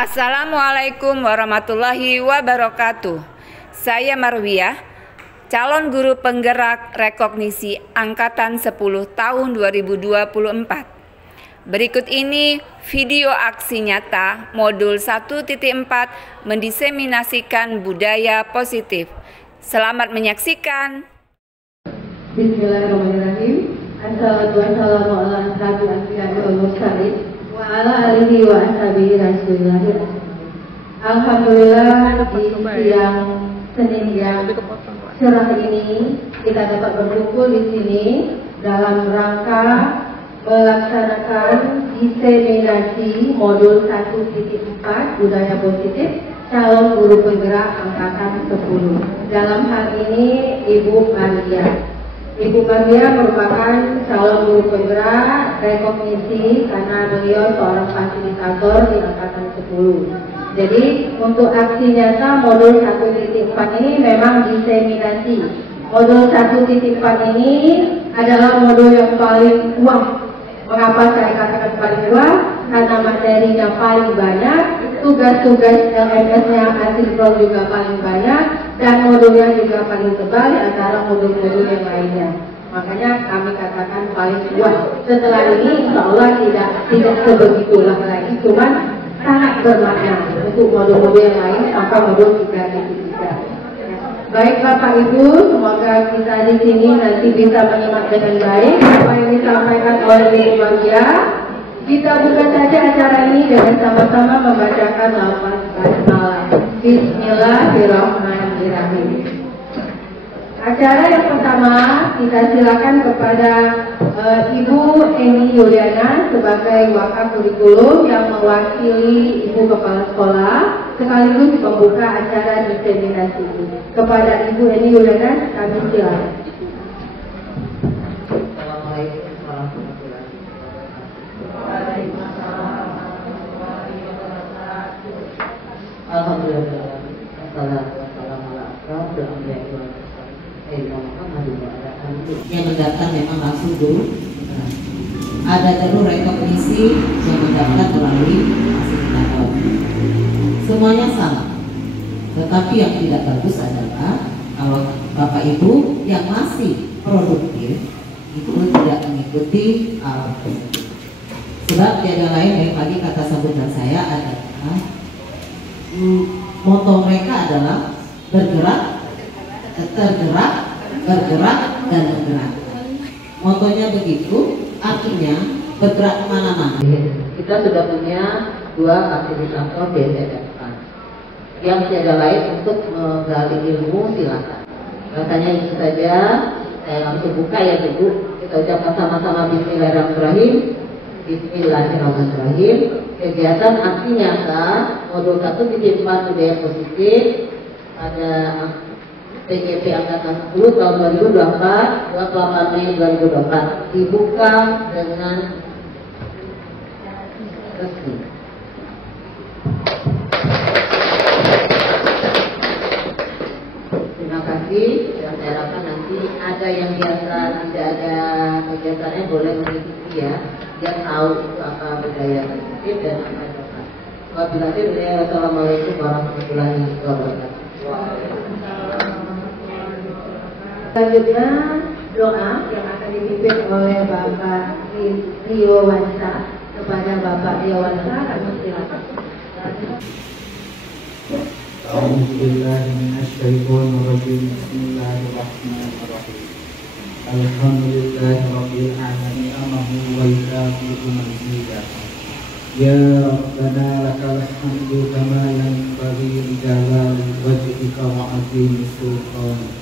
Assalamualaikum warahmatullahi wabarakatuh. Saya Marwiyah, calon guru penggerak rekognisi Angkatan 10 tahun 2024. Berikut ini video aksi nyata modul 1.4 mendiseminasikan budaya positif. Selamat menyaksikan. Bismillahirrahmanirrahim. Assalamualaikum warahmatullahi wabarakatuh. Wa ala alihi wa ashabihi rasulillah. Alhamdulillah, di siang Senin yang cerah ini kita dapat berkumpul di sini dalam rangka melaksanakan diseminasi modul 1.4 budaya positif calon guru penggerak angkatan 10. Dalam hal ini Ibu Maria. Ibu Maria merupakan calon guru penggerak rekognisi karena beliau seorang fasilitator di angkatan 10. Jadi untuk aksi nyata modul 1.4 ini memang diseminasi. Modul 1.4 ini adalah modul yang paling wah. Mengapa saya katakan paling wah? Karena materinya paling banyak, tugas-tugas LMS-nya asinkron juga paling banyak, dan modulnya juga paling tebal antara modul-modul yang lainnya. Makanya kami katakan paling wah. Setelah ini insya Allah tidak sebegitulah lagi, cuman sangat bermakna untuk modul-modul yang lain sampai modul 3.3. Baik Bapak Ibu, semoga kita di sini nanti bisa menyimak dengan baik apa yang disampaikan oleh Ibu Maria. Kita buka saja acara ini dengan sama-sama membacakan lafaz basmalah. Bismillahirrahmanirrahim. Acara yang pertama kita silakan kepada Ibu Eni Yuliana sebagai wakaf kurikulum yang mewakili Ibu Kepala Sekolah sekaligus membuka acara diseminasi ini. Kepada Ibu Eni Yuliana kami silakan. Assalamualaikum warahmatullahi wabarakatuh. Alhamdulillah. Yang mendaftar memang langsung dulu. Ada jalur rekognisi yang mendaftar melalui fasilitator. Semuanya sama. Tetapi yang tidak bagus adalah kalau Bapak Ibu yang masih produktif itu tidak mengikuti hal tersebut. Sebab tiada lain yang tadi kata sambutan saya adalah moto mereka adalah bergerak, tergerak, bergerak, dan bergerak. Motonya begitu, artinya bergerak kemana-mana. Kita sudah punya 2 fasilitator BSDFan. Yang tiada lain untuk menggali ilmu silakan. Rasanya itu saja. Saya langsung buka ya Ibu. Kita ucapkan sama-sama Bismillahirrahmanirrahim. Bismillahirrahmanirrahim. Kegiatan aksi nyata modul 1.4 budaya positif pada PGP Angkatan 10 tahun 2024, 28 Mei 2024 dibuka dengan resmi. Terima kasih. Dan saya harapkan nanti ada yang biasa tidak ada kegiatannya boleh mengikuti ya. Dia tahu apa budaya positif dan apa yang tepat. Wassalamualaikum warahmatullahi wabarakatuh. Selanjutnya doa yang akan dipimpin oleh Bapak Rio Wansa. Kepada Bapak Rio Wansa kami silakan. A'udzubillahi minasyaitonirrajim. Bismillahirrahmanirrahim. Alhamdulillahirabbil alamin amhu wa yukafi'u mazidah. Ya Rabbana lakal hamdu kama yanbaghi li jalali wajhika wa 'azimi sultanik.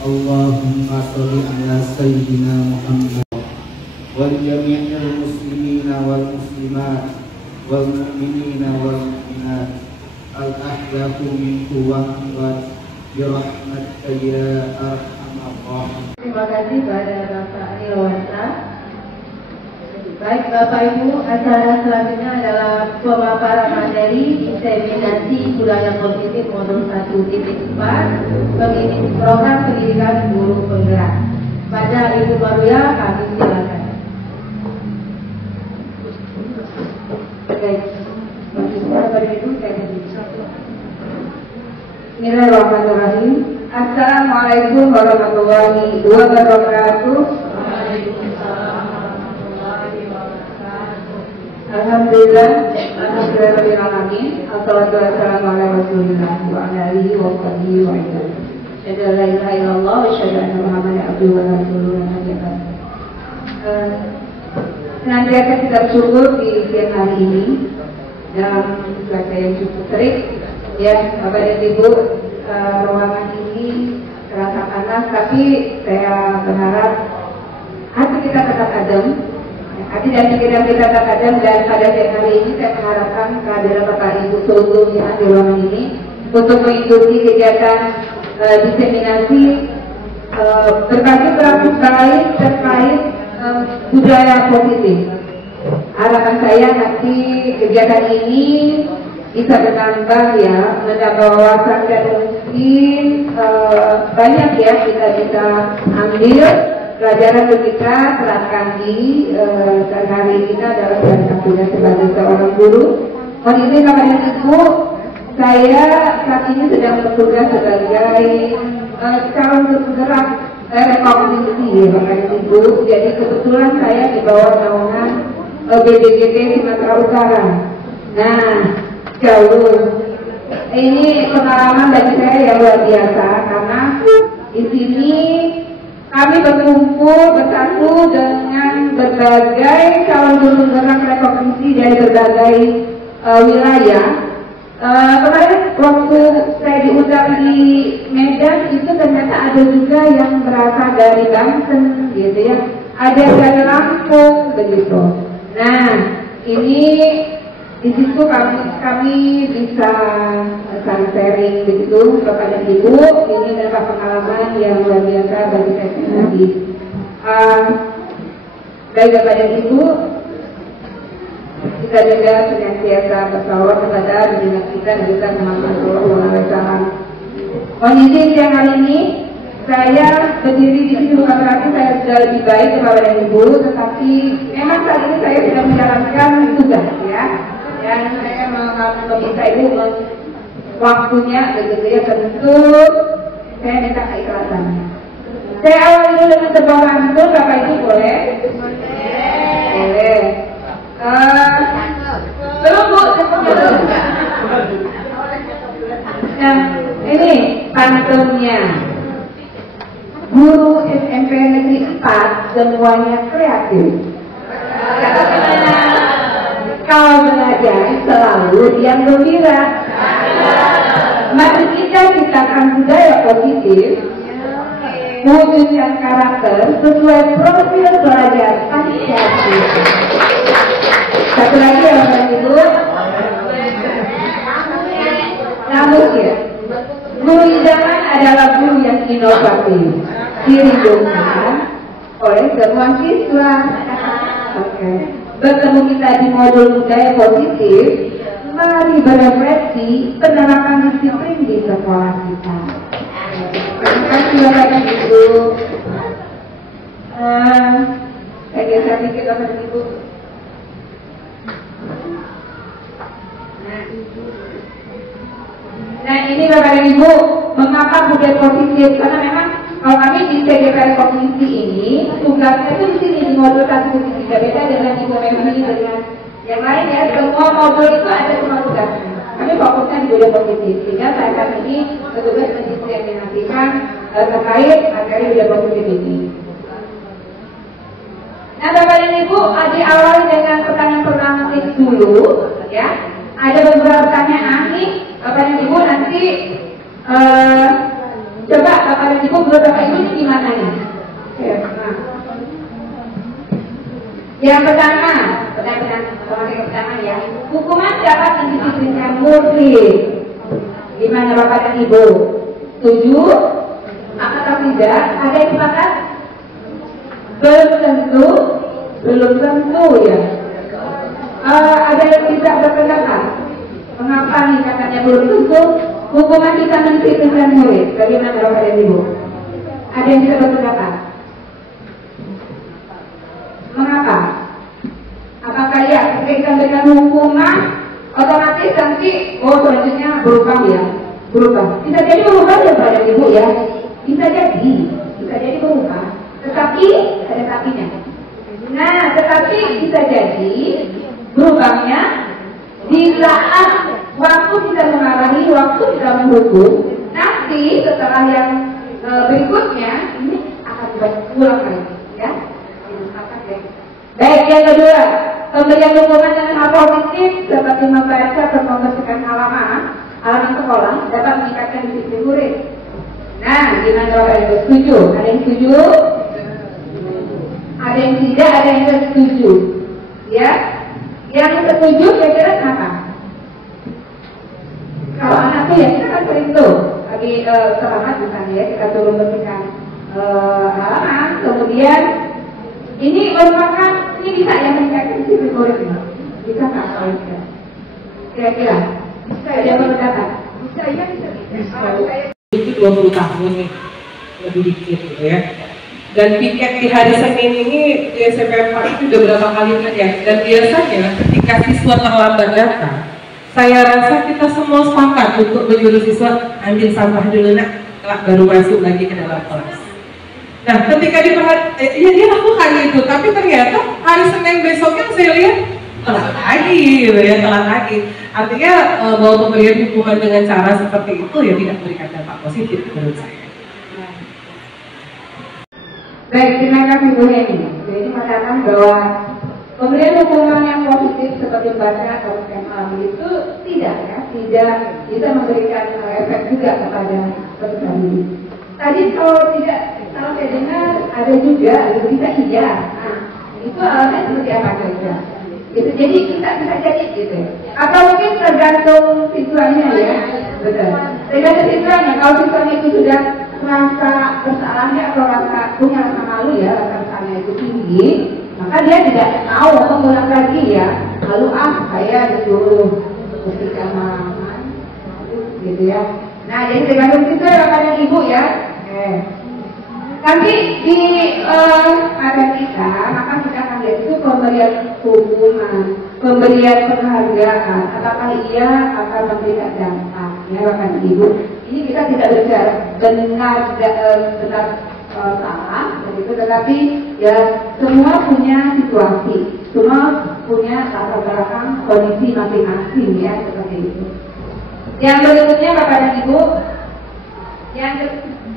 Allahumma sholli ala sayyidina Muhammad wal jami'il muslimina wal muslimat wal mu'minina wal mu'minat al ahyahu minkum wa amwat bi rahmatika ya arhamar rahimin. Terima kasih pada Bapak Rio Wansa. Baik Bapak Ibu, acara selanjutnya adalah pemaparan materi diseminasi budaya positif modul 1.4 mengikuti program pendidikan guru penggerak. Pada Ibu Maria kami silakan. Baik. Bismillahirrahmanirrahim. Assalamualaikum warahmatullahi wabarakatuh. Alhamdulillah, alhamdulillahirrahmanirrahim. Assalatu wassalamu ala rasulillah wa ala alihi wa sahbihi wa sallam. Asyhadu an la ilaha illallah wa asyhadu anna Muhammadan abduhu wa rasuluhu. Senantiasa kita bersyukur di siang hari ini dalam cuaca yang cukup terik. Ya, Bapak dan Ibu, ruangan ini terasa panas, tapi saya berharap hati kita tetap adem. Hati dan pikiran kita tetap adem, dan pada siang hari ini saya mengharapkan kehadiran Bapak Ibu seluruh yang di ruangan ini untuk mengikuti kegiatan diseminasi berbagai praktik baik terkait budaya positif. Harapan saya nanti kegiatan ini bisa bertambah ya, menambah wawasan, dan mungkin banyak ya kita bisa ambil pelajaran untuk kita terapkan di sehari-hari kita dalam berkarya sebagai seorang guru. Mohon izin Bapak dan Ibu, saya saat ini sedang bertugas sebagai calon penggerak rekognisi ya Bapak dan Ibu. Jadi kebetulan saya di bawah naungan BPJT Sumatera Utara. Nah, jauh. Ini pengalaman bagi saya yang luar biasa, karena di sini kami berkumpul bersatu dengan berbagai calon guru penggerak rekognisi dari berbagai wilayah. Kemarin waktu saya diundang di Medan itu ternyata ada juga yang berasal dari Banten, gitu ya. Ada dari Lampung, begitu. Nah, ini di situ kami bisa saling sharing begitu kepada Ibu. Ini adalah pengalaman yang luar biasa bagi saya pribadi. Baik Bapak dan Ibu, kita juga senantiasa bersalawat kepada junjungan kita Nabi Muhammad SAW. Mohon izin siang hari ini saya berdiri di sini bukan berarti saya sudah lebih baik kepada Ibu, tetapi memang saat ini saya sedang menjalankan tugas ya. Dan saya meminta Ibu waktunya begitu ya, tentu saya minta keikhlasannya. Saya awali dulu dengan sebuah pantun, Bapak Ibu boleh? Boleh. Belum Bu, nah, ini pantunnya. Guru SMP Negeri 4 semuanya kreatif. Bagaimana? Kalau belajar selalu yang gembira. Mari kita ciptakan budaya positif, wujudkan karakter sesuai profil belajar asik-asik. Satu lagi ya Bapak Ibu. Namun ya, guru idaman adalah guru yang inovatif, dirindukan oleh semua siswa. Oke. Bertemu kita di modul budaya positif, mari berefleksi penerapan disiplin di sekolah kita. Terima kasih Bapak dan Ibu. Saya geser dikit Bapak dan Ibu. Nah ini Bapak dan Ibu, mengapa budaya positif? Karena memang kalau kami di CGP Rekognisi ini tugasnya itu di sini di modul 1.3, beda dengan Ibu Memang dengan yang lain ya. Semua modul itu ada semua tugasnya. Kami fokusnya di budaya positif, sehingga saya saat ini bertugas mendistribusikan terkait materi budaya positif ini. Nah Bapak dan Ibu, diawali dengan pertanyaan dulu ya. Ada beberapa pertanyaan nih Bapak dan Ibu, nanti coba Bapak dan Ibu menurut Bapak Ibu ini gimana nih? Nah. Yang pertama, pertanyaan ya, hukuman dapat mendisiplinkan murid. Gimana Bapak dan Ibu? Setuju? Atau tidak? Ada yang sepakat? Belum tentu ya. Ada yang tidak berpendapat? Mengapa nih katanya belum tentu? Hukuman kita mendisiplinkan murid. Bagaimana Bapak dan Ibu? Ada yang tidak berpendapat? Mengapa? Apakah ya kita dengan hukuman otomatis nanti selanjutnya berubah ya, berubah. Bisa jadi berubah ya Bapak Ibu ya, bisa jadi berubah. Tetapi ada tapinya. Nah, tetapi bisa jadi berubahnya di saat waktu kita memarahi, waktu kita menghukum. Nanti setelah yang berikutnya ini akan berulang lagi, ya. Baik, yang kedua, pemberian dukungan dengan hal positif seperti membaca atau membersihkan halaman sekolah dapat meningkatkan disiplin murid. Nah, gimana Bapak Ibu setuju? Ada yang setuju? Ada yang tidak, ada yang tidak setuju. Ya, yang setuju kira-kira kenapa? Kalau anakku ya kita kan sering tuh lagi selamat misalnya ya, kita turun bersihkan halaman, kemudian ini merupakan ini bisa yang meningkatkan disiplin murid ini. Bisa nggak kalau tidak? Kira-kira? Bisa ya pendekatan? Bisa ya, bisa. Itu 20 tahun nih, lebih dikit gitu ya. Dan piket di hari Senin ini di SMP 4 itu udah berapa kali ya. Dan biasanya ketika siswa terlambat datang, saya rasa kita semua sepakat untuk menyuruh siswa ambil sampah dulu nak, baru masuk lagi ke dalam kelas. Nah, ketika ya dia lakukan itu, tapi ternyata hari Senin besoknya saya lihat telat lagi, gitu ya, telat lagi. Artinya bahwa pemberian dukungan dengan cara seperti itu ya tidak memberikan dampak positif menurut saya. Baik, terima kasih Bu Heni. Jadi mengatakan bahwa pemberian dukungan yang positif seperti baca atau SMA itu tidak bisa memberikan efek juga kepada peserta didik. Tadi kalau saya dengar ada juga bisa iya. Nah, itu alasannya seperti apa kira-kira? Gitu. Jadi kita bisa jadi gitu. Atau mungkin tergantung siswanya ya. Betul. Tergantung siswanya. Kalau siswanya itu sudah rasa bersalahnya atau punya rasa malu ya, rasa bersalahnya itu tinggi, maka dia tidak mau mengulang lagi ya. Lalu saya disuruh bersihkan halaman, gitu ya. Nah, jadi tergantung siswa ya, ibu ya. Nanti di pada kita, maka kita akan lihat itu pemberian hukuman, pemberian penghargaan, apakah ia akan memberikan dampak, ya Bapak Ibu. Ini kita tidak bicara benar salah, begitu, tetapi ya semua punya situasi, semua punya latar belakang kondisi masing-masing ya seperti itu. Yang berikutnya Bapak dan Ibu, yang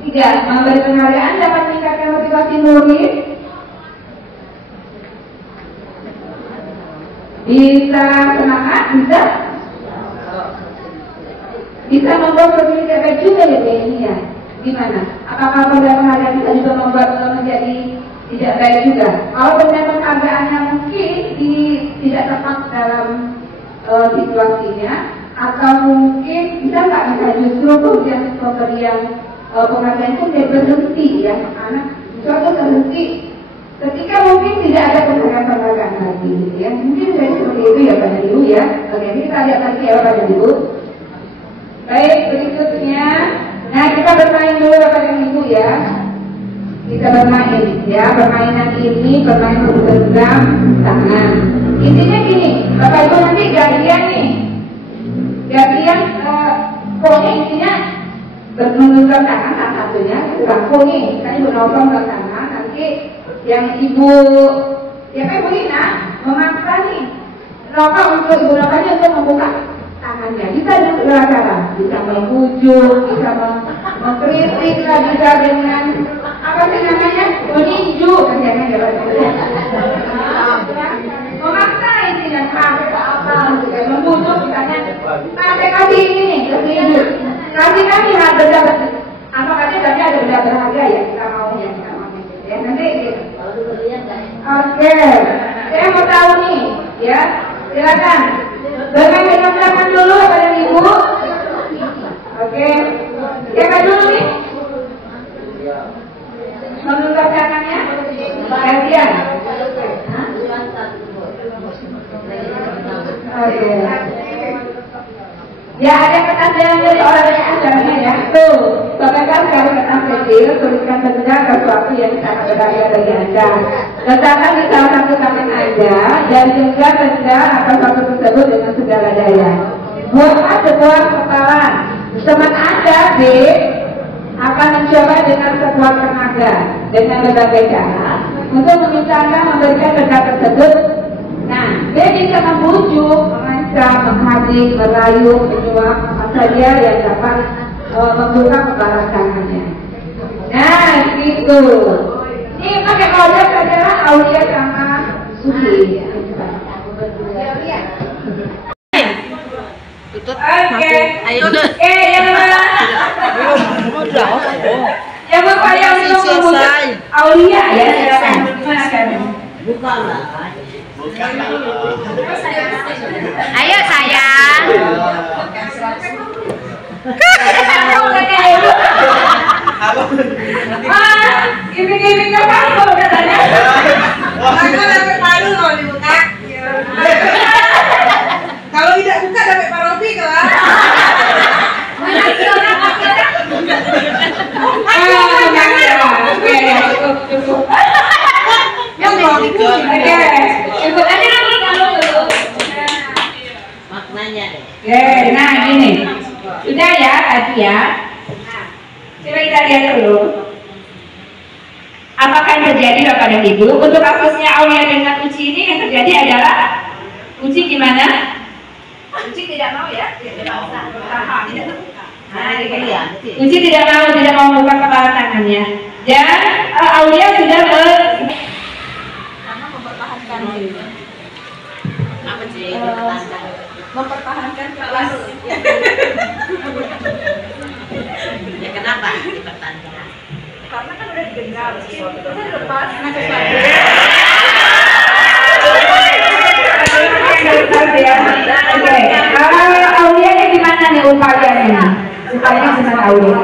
ketiga, memberi penghargaan dapat meningkatkan motivasi murid. Bisa semangat, bisa membuat lebih baik juga ya ini ya. Gimana? Apakah pemberian penghargaan bisa juga membuat menjadi tidak baik juga? Kalau pemberian penghargaannya mungkin tidak tepat dalam situasinya, atau mungkin bisa nggak justru pemberian penghargaan itu dia berhenti ya, anak suatu terhenti ketika mungkin tidak ada penghargaan lagi gitu ya. Mungkin jadi seperti itu ya Bapak Ibu ya. Oke, ini kita lihat lagi ya Bapak Ibu. Baik, berikutnya, nah kita bermain dulu Bapak Ibu ya. Kita bermain ya, permainan ini bermain bergenggam tangan. Intinya gini, Bapak Ibu nanti gantian nih. Gantian pokoknya intinya bergenggam tangan salah satunya, bangku nih, kan ibu nongkrong ke tangan, nanti yang ibu Nina memaksa nih nongkrong untuk ibu nongkrongnya untuk membuka tangannya. Bisa dengan segala cara, bisa membujuk, bisa mengkritik, bisa dengan apa sih namanya, meninju, kerjanya ya memaksa intinya, apa membujuk misalnya, saya kasih ini nih, kasih kami benda apa katanya tadi ada benda berharga ya kita maunya ya nanti gitu. Oke, saya mau tahu nih ya, silakan bermain dengan tangan dulu pada ibu. Oke, siapa dulu nih menunjuk tangannya gantian. Oke. Ya, ada keterangan dari orang yang ajaranya ya. Tuh, sampaikan sekali kertas kecil, tuliskan benda sesuatu yang sangat berharga bagi Anda. Letakkan di salah satu tangan Anda dan juga benda atau sesuatu tersebut dengan segala daya. Buatlah sebuah kepalan. Teman Anda, B, akan mencoba dengan sekuat tenaga dengan berbagai cara untuk meminta Anda memberikan benda tersebut. Nah, B bisa membujuk, mengancam, menghadik, merayu, menyuap, apa saja yang dapat membuka kepalan tangannya. Nah, gitu. Ini pakai kode adalah Aulia sama Suci. Oke, ayo. Yang berupaya untuk memujuk Aulia ya, silakan. Gimana kan? Bukanlah. Ayo sayang. Gimik-gimik ke kamu katanya. Aku dapat palu loh dibuka. Kalau tidak buka dapat paropi kelas. Cukup. Ikut aja dulu. Maknanya deh. Nah gini, sudah ya tadi ya. Coba kita lihat dulu. Apakah yang terjadi Bapak dan Ibu? Untuk kasusnya Aulia dengan Uci ini yang terjadi adalah Uci gimana? Uci tidak mau ya? Tidak terbuka. Nah, Uci tidak mau membuka kepala tangannya. Dan Aulia sudah Mempertahankan diri. Apa sih? Mempertahankan kelas. Ya kenapa dipertahankan? Karena kan udah digenggam sesuatu. Kan lepas karena sesuatu. Aulia ini gimana nih upayanya? Upayanya gimana Aulia?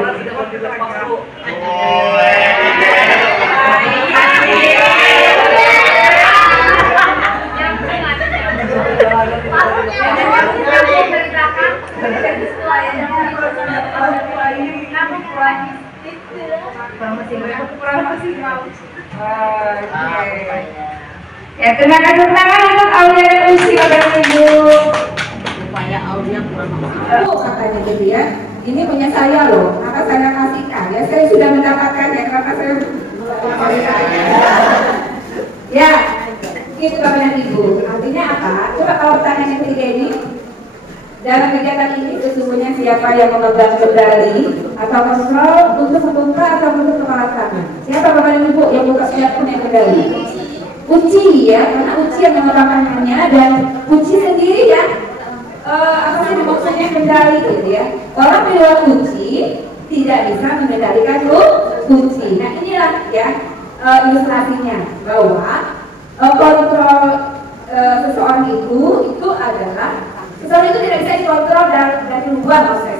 Ya, terima kasih untuk Aulia dan Uci Bapak Ibu. Supaya Aulia kurang Katanya gitu ya, ini punya saya loh, maka saya kasihkan ya, saya sudah mendapatkan ya, kenapa saya ya, itu Bapak dan Ibu. Artinya apa? Coba kalau pertanyaan yang ketiga ini, dalam kegiatan ini sesungguhnya siapa yang memegang kendali atau kontrol untuk membuka atau menutup kepala tangan? Siapa Bapak dan Ibu yang buka siapa punya kendali? Uci ya, karena Uci yang memegang tangannya dan Uci sendiri ya. Apa sih maksudnya kendali gitu ya? Orang di luar Uci tidak bisa mengendalikan Uci. Nah inilah ya ilustrasinya bahwa kontrol seseorang itu adalah seseorang itu tidak bisa dikontrol dari luar proses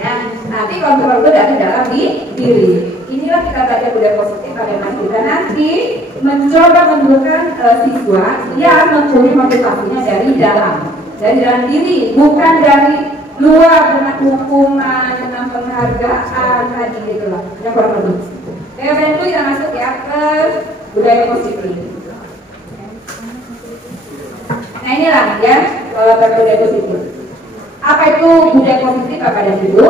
ya. Nanti kontrol itu dari dalam diri. Inilah kita belajar budaya positif bagaimana kita nanti mencoba menentukan siswa yang mencuri motivasinya dari dalam diri, bukan dari luar dengan hukuman, dengan penghargaan tadi gitu lah. Yang kurang lebih. Dan itu kita masuk ya ke budaya positif. Nah inilah ya budaya positif. Apa itu budaya positif Bapak dan Ibu?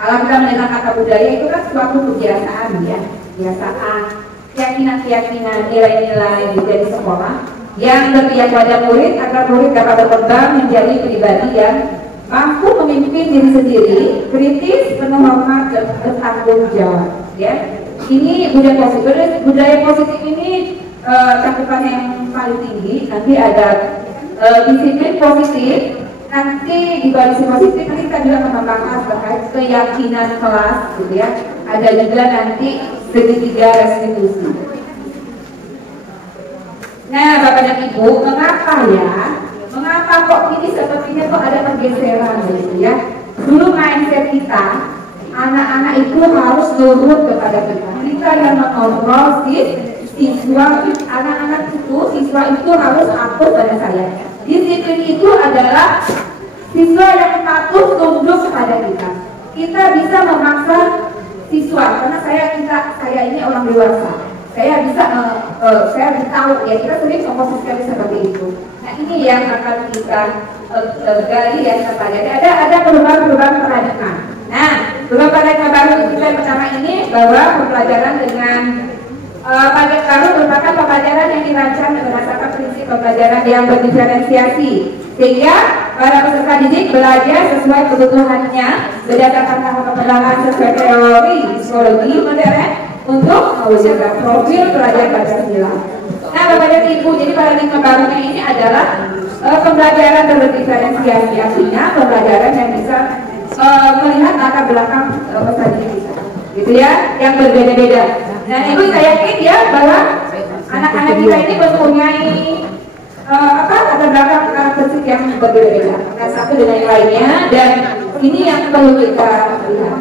Kalau kita mendengar kata budaya itu kan suatu kebiasaan ya, kebiasaan, keyakinan-keyakinan, nilai-nilai di sekolah yang berpihak pada murid agar murid dapat berkembang menjadi pribadi yang mampu memimpin diri sendiri, kritis, penuh hormat dan bertanggung jawab. Ya, ini budaya positif. Budaya positif ini cakupan yang paling tinggi. Nanti ada disiplin positif. Nanti di balik positif nanti kita juga akan membahas terkait keyakinan kelas, gitu ya. Ada juga nanti segitiga restitusi. Nah, Bapak dan Ibu, mengapa ya? Mengapa kok ini sepertinya kok ada pergeseran gitu ya? Dulu mindset kita, anak-anak itu harus nurut kepada kita. Kita yang mengontrol siswa, anak-anak itu, siswa itu harus patuh pada saya. Disiplin itu adalah Siswa yang patuh tunduk kepada kita. Kita bisa memaksa siswa, karena saya ini orang dewasa. Saya bisa saya tahu ya, kita sering memposisikan seperti itu. Nah, ini yang akan kita gali ya, kita pelajari. Ada perubahan-perubahan paradigma. Nah, perubahan paradigma baru kita yang pertama ini bahwa pembelajaran dengan paket baru merupakan pembelajaran yang dirancang berdasarkan prinsip pembelajaran yang berdiferensiasi, sehingga para peserta didik belajar sesuai kebutuhannya berdasarkan tahap pengembangan sesuai teori psikologi modern untuk mewujudkan profil pelajar Pancasila. Nah, Bapak dan Ibu, jadi paradigma barunya ini adalah pembelajaran berdiferensiasi, artinya pembelajaran yang bisa melihat latar belakang peserta didik, gitu ya, yang berbeda-beda. Dan Ibu, saya yakin ya bahwa anak-anak kita ini mempunyai latar belakang karakteristik yang berbeda-beda, satu dengan yang lainnya, dan ini yang perlu kita lihat.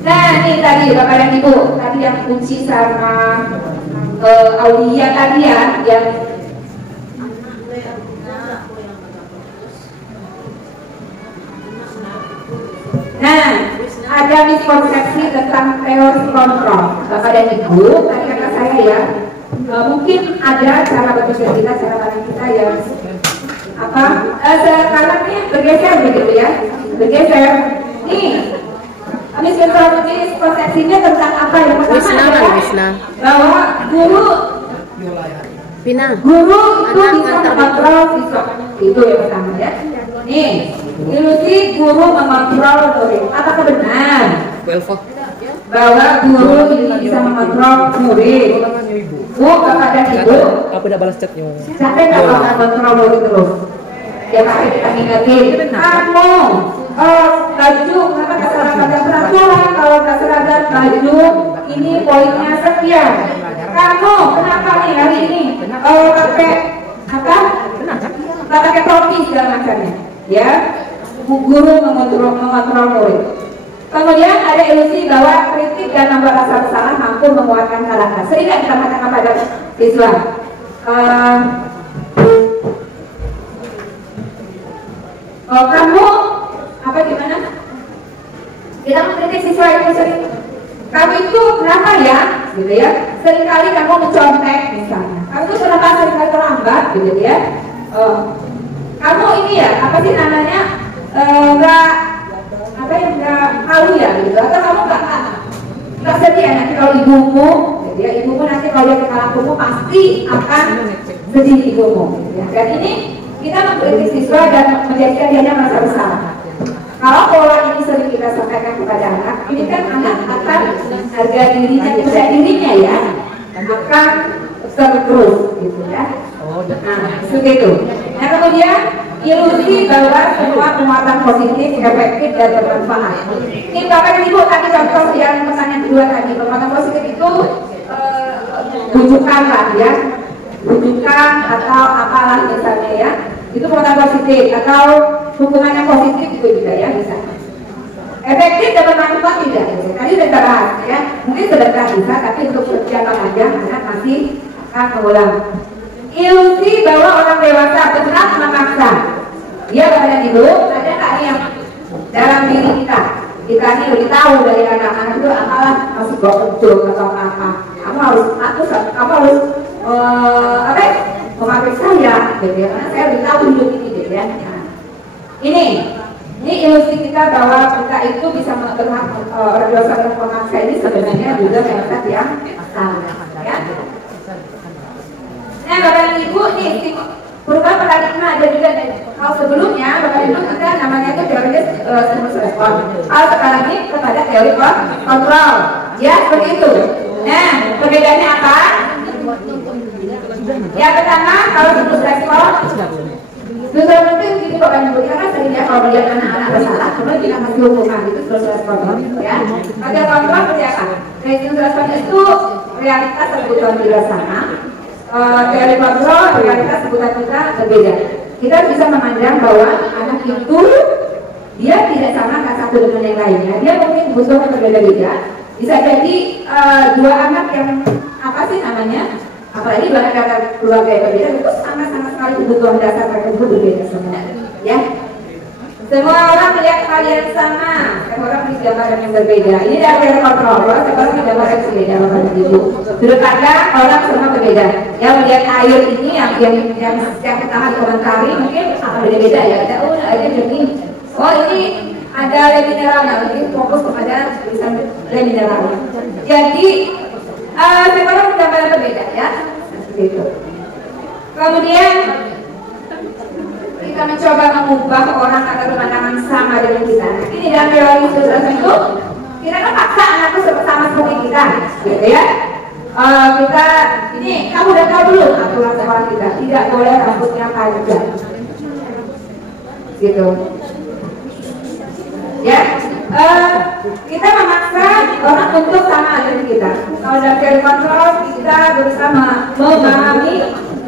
Nah, ini tadi Bapak dan Ibu, tadi yang kunci sama Aulia tadi ya, yang nah, ada miskonsepsi tentang teori kontrol. Bapak dan Ibu, tadi kata saya ya, mungkin ada cara berpikir kita, cara pandang kita yang sekarang ini bergeser begitu ya, bergeser. Nih, miskonsepsinya tentang apa? Yang pertama adalah bahwa guru itu bisa mengontrol siswa. Itu yang pertama ya. Nih, ilusi guru mengontrol murid. Apakah benar bahwa guru ini bisa mengontrol murid? Bu, Bapak dan Ibu, aku udah balas chatnya. sampai nggak bakal mengontrol murid terus? Ya Pak, kita ingetin, kamu baju, kenapa nggak seragam peraturan? Kalau nggak seragam baju, ini poinnya sekian. Kamu kenapa nih hari ini pakai apa? Nggak pakai topi segala macamnya, ya? Guru mengontrol murid. Kemudian ada ilusi bahwa kritik dan membuat rasa bersalah mampu menguatkan karakter. Sering nggak kita katakan pada siswa? Kamu apa gimana? Kita mengkritik siswa itu sering. Kamu itu kenapa ya? Gitu ya. Seringkali kamu mencontek misalnya. Kamu itu kenapa seringkali terlambat? Gitu ya. Kamu ini ya, apa sih namanya? Nggak malu ya gitu, atau kamu nggak sedih ya nanti kalau ibumu, gitu ya, ibumu nanti kalau dia kekalahanmu pasti akan sedih ibumu, gitu ya. Dan ini kita mengkritik siswa dan menjadikan dia merasa bersalah. Kalau pola ini sering kita sampaikan kepada anak, ini kan anak akan harga dirinya, percaya dirinya ya, akan terus gitu ya. Nah, seperti itu. Nah, kemudian ilusi bahwa semua penguatan positif, efektif dan bermanfaat. Ini Bapak dan Ibu tadi contoh yang pertanyaan kedua tadi, penguatan positif itu bujukan lah ya, bujukan atau apalah misalnya ya, itu penguatan positif atau hubungan yang positif itu juga ya bisa. Efektif dan bermanfaat tidak. Tadi sudah kita bahas ya, mungkin sebentar bisa, tapi untuk jangka panjang anak masih akan mengulang. Ilusi bahwa orang dewasa benar memaksa. Ya Bapak dan Ibu, ada nggak yang dalam diri kita ini lebih tahu dari anak-anak itu apalah masih bocor atau apa? Kamu harus patuh, kamu harus memakai saya, gitu ya. Karena saya lebih tahu hidup ini, gitu ya. Nah, ini ilusi kita bahwa kita itu bisa berhak orang dewasa yang memaksa ini sebenarnya juga memang yang salah, ya. Nah, Bapak dan Ibu, nih perubahan paradigma ada juga. Kalau sebelumnya Bapak dan Ibu kita namanya itu teori stimulus respon. Kalau sekarang ini kepada teori kontrol, ya seperti itu. Nah, perbedaannya apa? Yang pertama, kalau stimulus respon, justru mungkin gitu Bapak dan Ibu, kita kan sering ya kalau melihat anak-anak bersalah, kemudian kita kasih hukuman itu stimulus respon, ya. Pada kontrol seperti apa? Stimulus respon itu realitas kebutuhan dirasakan. Teori kontrol, realitas sebutan kita berbeda. Kita bisa memandang bahwa anak itu dia tidak sama satu dengan yang lainnya. Dia mungkin kebutuhan berbeda-beda. Bisa jadi dua anak yang apa sih namanya apalagi bahkan kata keluarga yang berbeda itu sama-sama sekali kebutuhan dasar mereka itu berbeda sebenarnya, ya. Semua orang melihat hal yang sama, semua orang melihat gambaran yang berbeda. Ini dari kontrol, semua orang melihat gambaran yang berbeda, Bapak dan Ibu. Sudut pandang orang semua berbeda. Yang melihat air ini yang pertama dikomentari mungkin akan beda-beda ya. Kita airnya jernih. Oh ini ada air mineralnya, mungkin fokus kepada tulisan air mineralnya. Jadi semua orang gambaran berbeda ya, seperti itu. Kemudian kita mencoba mengubah orang agar berpandangan sama dengan kita. Ini dalam teori sosial itu kita kan paksa anakku sama seperti kita, gitu ya. Kita ini kamu udah tahu belum aturan sekolah kita, tidak boleh rambutnya panjang, gitu. Ya, kita memaksa orang untuk sama dengan kita. Kalau dalam teori kontrol kita bersama memahami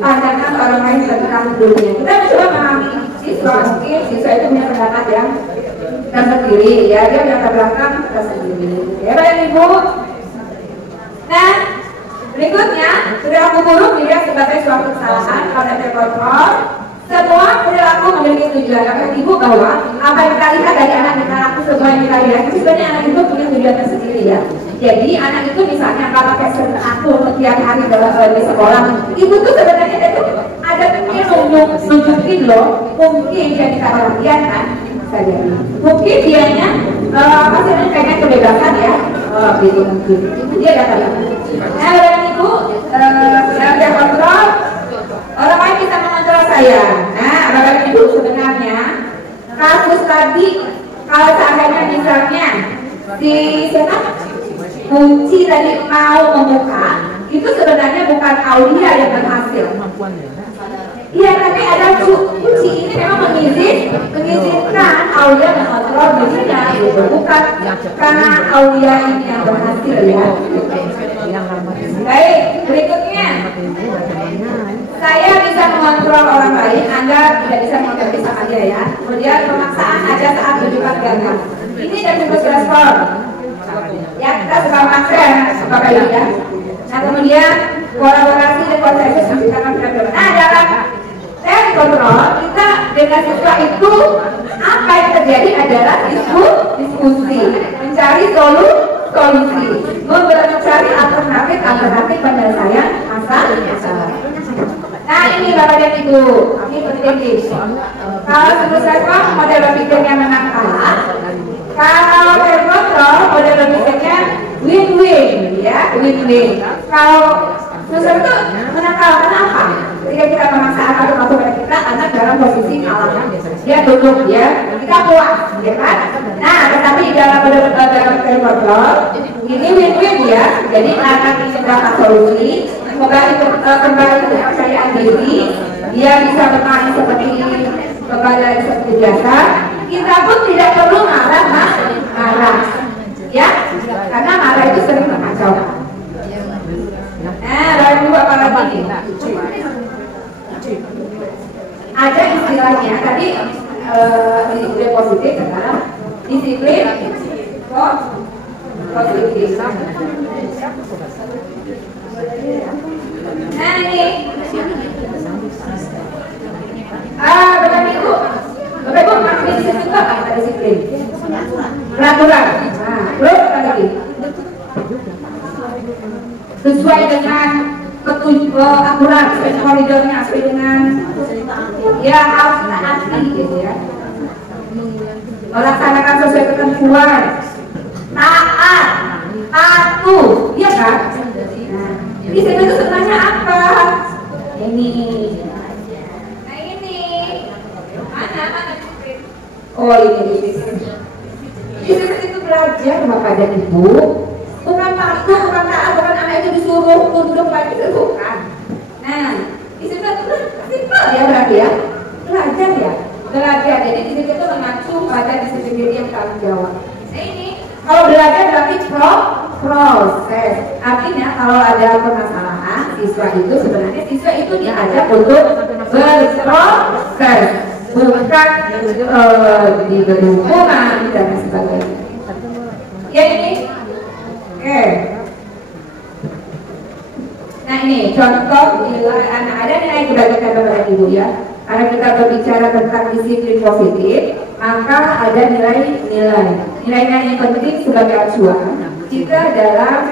pandangan orang lain tentang dunia. Kita mencoba memahami siswa, mungkin siswa itu punya pendapat yang tersendiri, ya dia punya belakang tersendiri. Ya Bapak Ibu. Nah, berikutnya perilaku buruk dilihat sebagai suatu kesalahan pada kontrol. Semua perilaku memiliki tujuan. Bapak Ibu bahwa apa yang kita lihat dari anak perilaku semua yang kita lihat itu sebenarnya anak itu punya tujuan tersendiri ya. Jadi anak itu misalnya kalau passion aku setiap hari di sekolah, itu tuh sebenarnya itu ada nunjukin loh, mungkin jadi perhatian kan saja. Mungkin dianya apa sih pengen kebebasan ya, gitu mungkin. Dia dapat. Nah, Bapak Ibu, dalam kontrol orang lain bisa mengontrol saya. Nah, Bapak Ibu sebenarnya kasus tadi kalau seandainya misalnya si siapa kunci tadi mau membuka, itu sebenarnya bukan Aulia yang berhasil. Iya, tapi ada kunci ini memang mengizinkan Aulia mengontrol dirinya, gitu. Bukan karena Aulia ini yang berhasil ya. Baik, berikutnya saya bisa mengontrol orang lain, Anda tidak bisa mengontrol sama dia ya. Kemudian pemaksaan ada saat menunjukkan gangguan. Ini dan disebut respon. Ya, kita suka maksa Bapak Ibu ya. Nah, kemudian kolaborasi dan konsensus menciptakan benar. Nah, dalam teori kontrol kita dengan siswa itu apa yang terjadi adalah diskusi, mencari solusi, mencari alternatif penyelesaian masalah. Nah ini Bapak dan Ibu, ini penting. Kalau menurut saya model berpikirnya menang kalah. Kalau kontrol model berpikirnya win-win, ya win-win. Kalau susah itu menang kalah, kenapa? Ketika kita memaksa anak untuk masuk pada kita, anak dalam posisi kalah, dia duduk ya, kita puas, ya kan? Nah, tetapi dalam kontrol ini win-win ya. Jadi anak ini mendapat solusi, kembali kepercayaan diri, dia bisa bermain seperti biasa. Kita pun tidak perlu marah, ya, karena marah itu sering mengacaukan. Nah, lalu apa lagi? Ada istilahnya tadi disiplin positif sekarang disiplin positif. Nah ini Bapak Ibu maksudnya disiplin apa kata disiplin? Peraturan. Nah, terus apa lagi? Sesuai dengan aturan, sesuai koridornya, sesuai dengan ya harus taati gitu ya. Melaksanakan sesuai ketentuan, taat, patuh, iya kan? Nah, di situ itu sebenarnya apa? Ini. Nah ini mana disiplin? Oh ini disiplin. Disiplin itu belajar Bapak dan Ibu. Bukan patuh, bukan taat, bukan anak itu disuruh duduk lagi itu bukan. Nah, disiplin itu simpel ya berarti ya. Belajar ya. Belajar. Jadi disiplin itu mengacu pada disiplin diri yang tanggung jawab. Nah ini kalau belajar berarti proses. Artinya kalau ada permasalahan, siswa itu sebenarnya diajak untuk berproses, bukan diberi hukuman dan sebagainya. Ya ini, oke. Nah ini contoh nilai anak, ada nilai kebaikan Bapak Ibu ya. Karena kita berbicara tentang disiplin positif, maka ada nilai-nilai. Nilai yang penting sebagai acuan jika dalam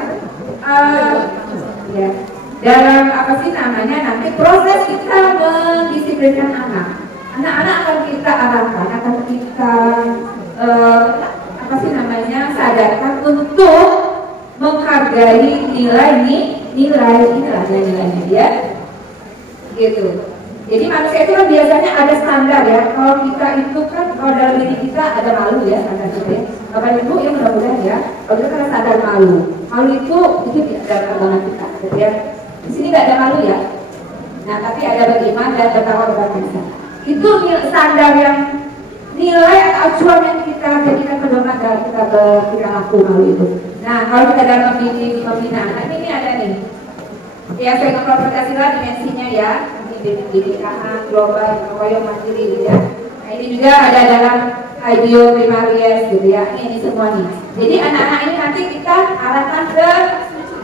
dalam apa sih namanya nanti proses kita mendisiplinkan anak. Anak-anak akan kita arahkan, akan kita apa sih namanya sadarkan untuk menghargai nilainya dia, gitu. Jadi manusia itu kan biasanya ada standar ya. Kalau kita itu kan kalau dalam diri kita ada malu ya standar kita. Bapak Ibu yang mudah-mudahan ya, kalau kita kan sadar malu itu tidak dalam agama kita, gitu ya. Di sini nggak ada malu ya. Nah tapi ada beriman dan bertakwa kepada Tuhan. Itu standar yang nilai atau acuan yang kita jadikan pedoman dalam kita berperilaku malu itu. Nah kalau kita dalam membina anak ini ada nih. Ya saya interpretasi lah dimensinya ya. Pendidikan global, koyo mandiri gitu ya. Nah, ini juga ada dalam IDEO Primaries gitu ya. Ini semua nih. Jadi anak-anak ini nanti kita arahkan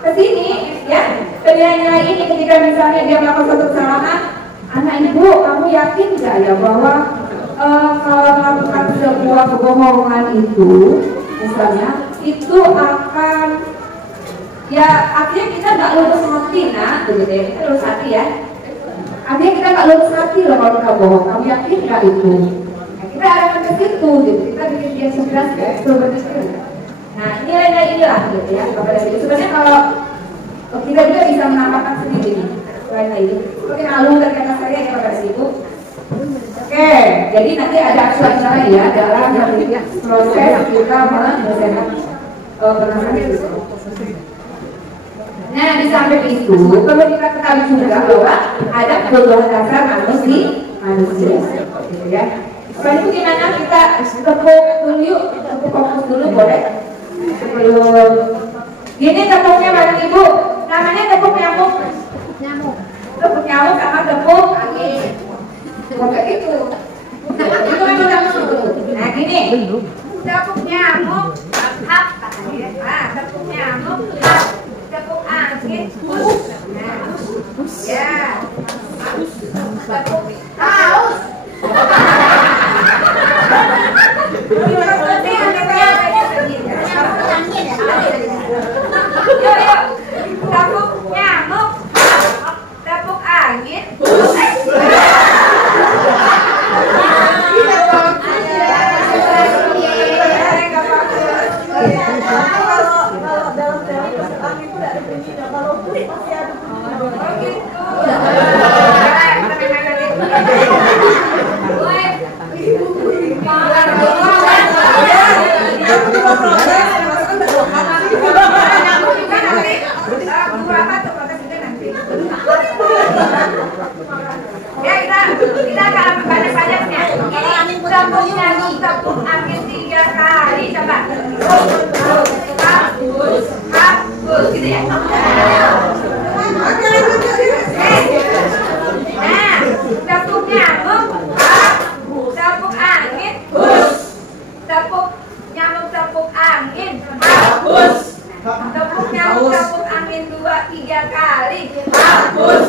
ke sini ya. Nilai-nilai ini ketika misalnya dia melakukan suatu kesalahan, anak ibu kamu yakin nggak ya bahwa kalau melakukan sebuah kebohongan itu, misalnya itu akan ya akhirnya kita nggak lulus hati nah, begitu ya. Kita lulus hati ya. Artinya kita nggak lulus hati loh kalau kita bohong. Kamu yakin nggak itu? Nah, kita arahkan ke situ, gitu. Kita bikin dia cerdas ya, betul. Nah nilai-nilai inilah gitu ya. Sebenarnya kalau kita juga bisa menampakkan sendiri nih. Selain ini, oke malu kata saya ya Bapak Ibu. Oke, jadi nanti ada acuan lain ya dalam proses kita menyelesaikan penanganan itu. Nah, di samping itu perlu kita ketahui juga bahwa ada kebutuhan dasar manusia, gitu ya. Setelah itu gimana kita tepuk dulu yuk, tepuk fokus dulu boleh? Sebelum gini tepuknya bareng Ibu, namanya tepuk nyamuk. Tepuk nyamuk sama tepuk angin. Bukan itu. Itu nyamuk. Nah gini, tepuk nyamuk, hap, tepuk nyamuk, hap. Tepuk angin, nah, ya, tepuk haus. Tepuk nyamuk, tepuk angin. Ya kita akan banyak-banyaknya. Ini tepuk angin 3 kali coba. Hapus, gitu ya. Nah, tepuk nyamuk, tepuk angin, tepuk nyamuk, tepuk angin, hapus. Tepuk nyamuk, tepuk angin 2-3 kali. Hapus.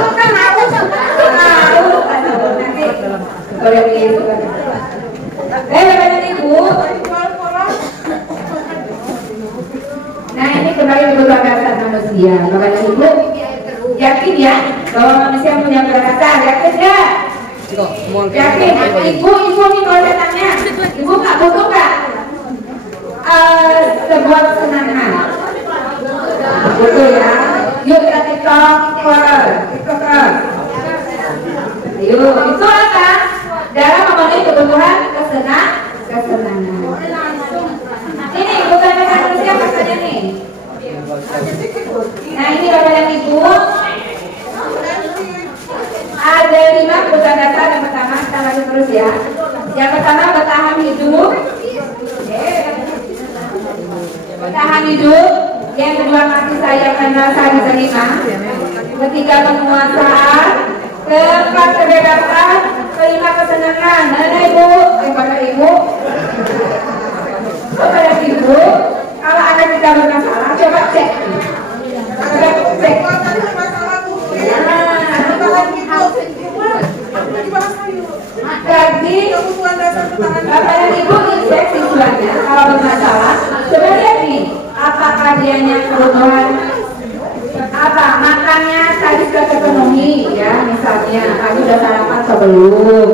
Bukan hapus. Nanti boleh begitu kan. Bapak Ibu. Nah ini kembali kebutuhan dasar manusia. Bapak Ibu yakin ya bahwa manusia punya dasar, yakin ya? Yakin? Ibu nih kalau saya tanya, Ibu nggak butuh nggak sebuah kesenangan? Betul ya. Yuk kita tiktoker. Yuk itu apa? Dalam memenuhi kebutuhan kesenangan. Ini bukan manusia maksudnya nih. Nah ini Bapak dan Ibu, ada 5 kebutuhan dasar. Yang pertama kita lanjut terus ya. Yang pertama bertahan hidup. Bertahan hidup. Yang kedua kasih sayang dan rasa diterima. Ketiga penguasaan. Keempat kebebasan. Kelima kesenangan. Bapak Ibu, Bapak Ibu, kalau anak kita bermasalah, coba cek. Cek. Jadi, Bapak dan Ibu cek siswanya kalau bermasalah. Coba lihat nih, apakah dianya kebutuhan apa makannya tadi sudah terpenuhi ya, misalnya tadi sudah sarapan atau belum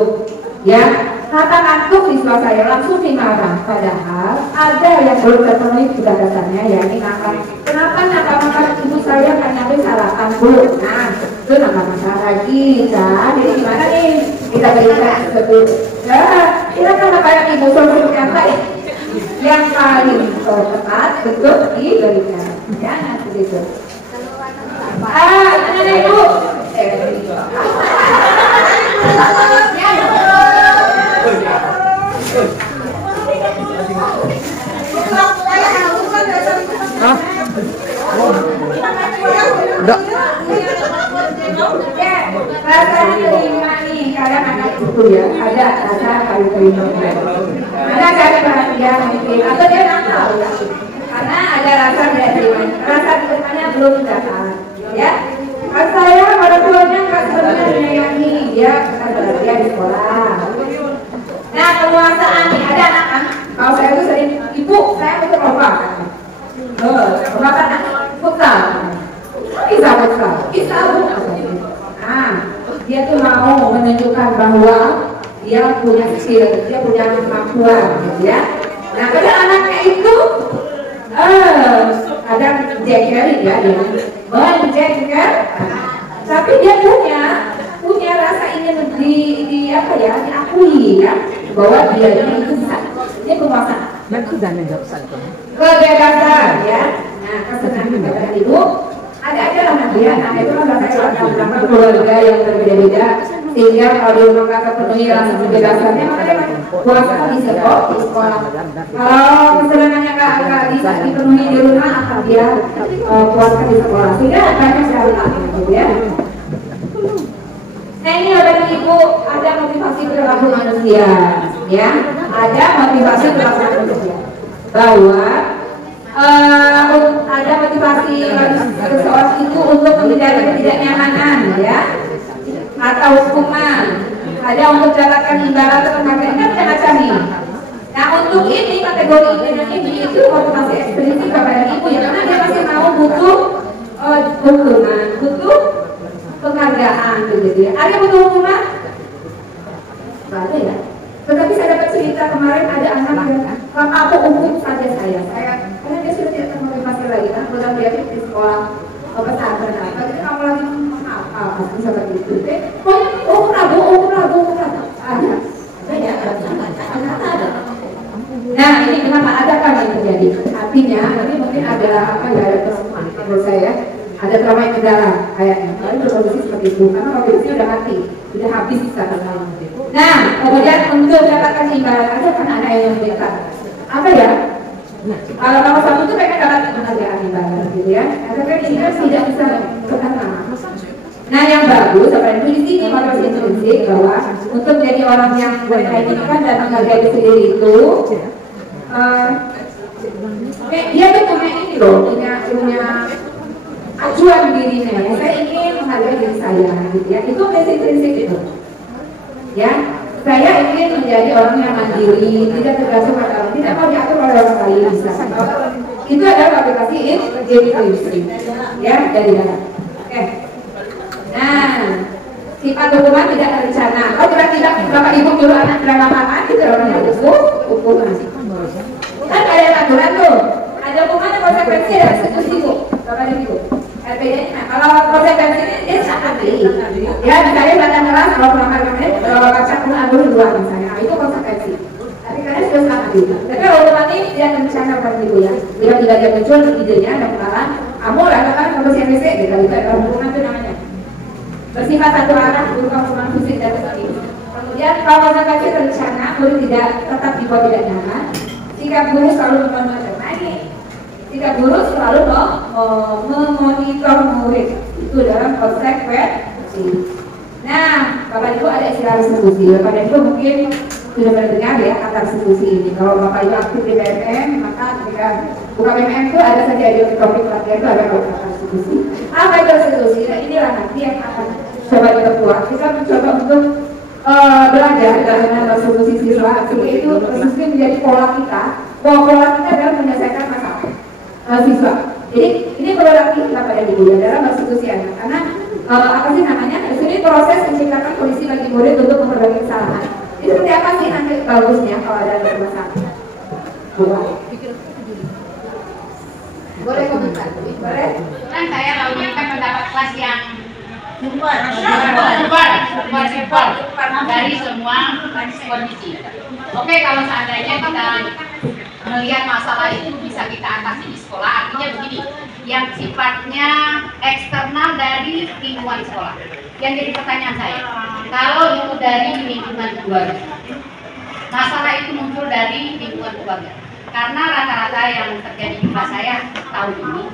ya. Kata ngantuk siswa saya langsung dimarah, padahal ada yang belum terpenuhi sudah dasarnya ya, ini makan. Kenapa makan ibu saya kan nyampe sarapan bu? Nah itu masalah lagi kan. Jadi gimana nih kita berikan seperti ya, kita kan kayak ibu solusi yang baik yang paling tepat untuk diberikan ya, seperti itu. Ini ibu. Rasanya terima nih, kadang anak itu ya ada rasa kali terima. Ada cari perhatian mungkin, atau dia nakal ya. Karena ada rasa tidak terima, rasa terimanya belum datang, ya. Kalau saya orang tuanya nggak sebenarnya menyayangi, dia bukan perhatian di sekolah. Nah penguasaan nih ada anak kan, kalau saya itu sering, ibu saya untuk lomba. Lomba kan futsal, bisa futsal, bisa futsal. Nah dia tuh mau menunjukkan bahwa dia punya skill, dia punya kemampuan, gitu ya. Nah pada anaknya itu ada jeker ya, menjeker, tapi dia punya rasa ingin di apa ya, diakui ya, bahwa dia itu bisa, dia penguasa. Kebebasan ya. Nah kesenangan kepada ibu ada aja lah nanti ya. Nah itu kan rasanya keluarga yang berbeda-beda, sehingga kalau di rumah nggak terpenuhi rasa kebebasannya, makanya puasa di sekolah. Kalau kesenangannya nggak bisa dipenuhi di rumah, akan dia puasa di sekolah. Sehingga banyak sekali gitu ya. Nah ini Bapak Ibu, ada motivasi perilaku manusia, ya, ada motivasi perilaku manusia, bahwa ada motivasi seseorang itu untuk menghindari ketidaknyamanan, ya, atau hukuman, ada untuk mendapatkan imbalan atau penghargaan, kan macam-macam nih. Nah untuk ini kategori ini itu motivasi eksplisit Bapak dan Ibu ya, karena dia masih mau butuh hukuman, butuh penghargaan begitu ya. Ada butuh hukuman? Gak ada ya. Tetapi saya dapat cerita kemarin ada anak yang aku hukum saja saya karena dia sudah tidak termotivasi lagi kan, belum dia di sekolah pesantren apa, jadi kamu lagi menghafal seperti itu. Pokoknya hukum ragu ada ya, ada. Nah ini kenapa ada kan yang terjadi? Artinya ini mungkin ada apa ya, ada trauma menurut saya. Ada trauma yang ke dalam kayaknya, kalau berkondisi seperti itu, karena kondisinya udah mati, udah habis secara lama. Nah, kemudian untuk mendapatkan imbalan ada kan ada yang minta apa ya? Kalau nomor satu itu mereka dapat penghargaan imbalan gitu ya. Tapi kan ini kan tidak bisa berkata. Nah, yang bagus seperti di sini motivasi intrinsik bahwa untuk menjadi orang yang mereka inginkan dan menghargai diri sendiri itu, dia tuh punya ini loh, punya acuan dirinya, saya ingin menghargai diri saya, gitu ya. Itu prinsip itu, ya. Saya ingin menjadi orang yang mandiri, tidak tergantung pada orang, tidak mau diatur oleh orang lain, bisa. Itu adalah aplikasi intrinsik, ya, dari dalam. Oke. Nah, sifat hukuman tidak terencana. Kalau tiba-tiba Bapak Ibu nyuruh anak drama makan, itu namanya hukuman. Kan ada aturan tuh, ada hukuman yang konsekuensi dan eksekusi bu, Bapak dan Ibu. Bedanya, kalau konsekuensinya dia sangat tinggi. Ya, misalnya badan keras kalau pelanggar kemarin baca Quran dua misalnya, itu konsekuensi. Tapi karena sudah sangat tinggi. Tapi kalau hukuman ini dia rencana Bapak Ibu ya. Tiba-tiba dia muncul idenya ada kenalan, kamu lakukan kompetensi MBC, gitu. Dalam hukuman itu namanya bersifat satu arah berupa hukuman fisik dan psikis. Kemudian kalau konsekuensi rencana, guru tidak tetap dibuat tidak nyaman. Sikap guru selalu memonitoring. Sikap guru selalu memonitor murid itu dalam konsekuensi. Nah, Bapak Ibu ada istilah eksekusi. Bapak Ibu mungkin sudah mendengar ya kata restitusi ini. Kalau Bapak Ibu aktif di BMN, maka ketika buka BMN itu ada saja di topik pelatihan itu ada kata restitusi. Apa itu restitusi? Nah, inilah nanti yang akan coba kita buat. Kita mencoba untuk belajar bagaimana restitusi siswa. Seperti itu restitusi menjadi pola kita. Pola kita adalah menyelesaikan masalah siswa. Jadi ini perlu lagi kita pada ibu ya dalam restitusi anak. Karena apa sih namanya? Di sini proses menciptakan kondisi bagi murid untuk memperbaiki kesalahan. Itu seperti apa sih nanti bagusnya kalau ada masalah? Boleh komentar? Boleh? Kan saya lalunya kan mendapat kelas yang super dari semua kondisi. Oke, kalau seandainya kita melihat masalah itu bisa kita atasi di sekolah, artinya begini, yang sifatnya eksternal dari lingkungan sekolah. Yang jadi pertanyaan saya, kalau itu dari lingkungan keluarga, masalah itu muncul dari lingkungan keluarga. Karena rata-rata yang terjadi di kelas saya tahun ini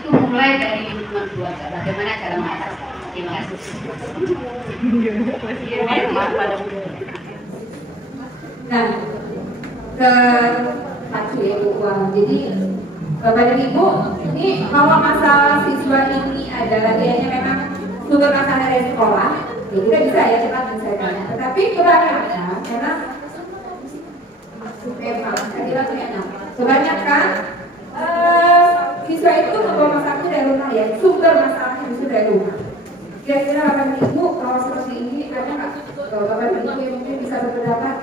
itu mulai dari lingkungan keluarga. Bagaimana cara mengatasi? Terima kasih. Nah, ke satu ya Bu. Jadi Bapak dan Ibu, ini kalau masalah siswa ini adalah dianya memang sumber masalah dari sekolah, ya kita bisa ya cepat menyelesaikannya. Tetapi kebanyakan karena kebanyakan siswa itu membawa masalah itu dari rumah ya, sumber masalahnya itu dari rumah. Kira-kira Bapak dan Ibu kalau seperti ini ada nggak Bapak dan Ibu yang mungkin bisa berpendapat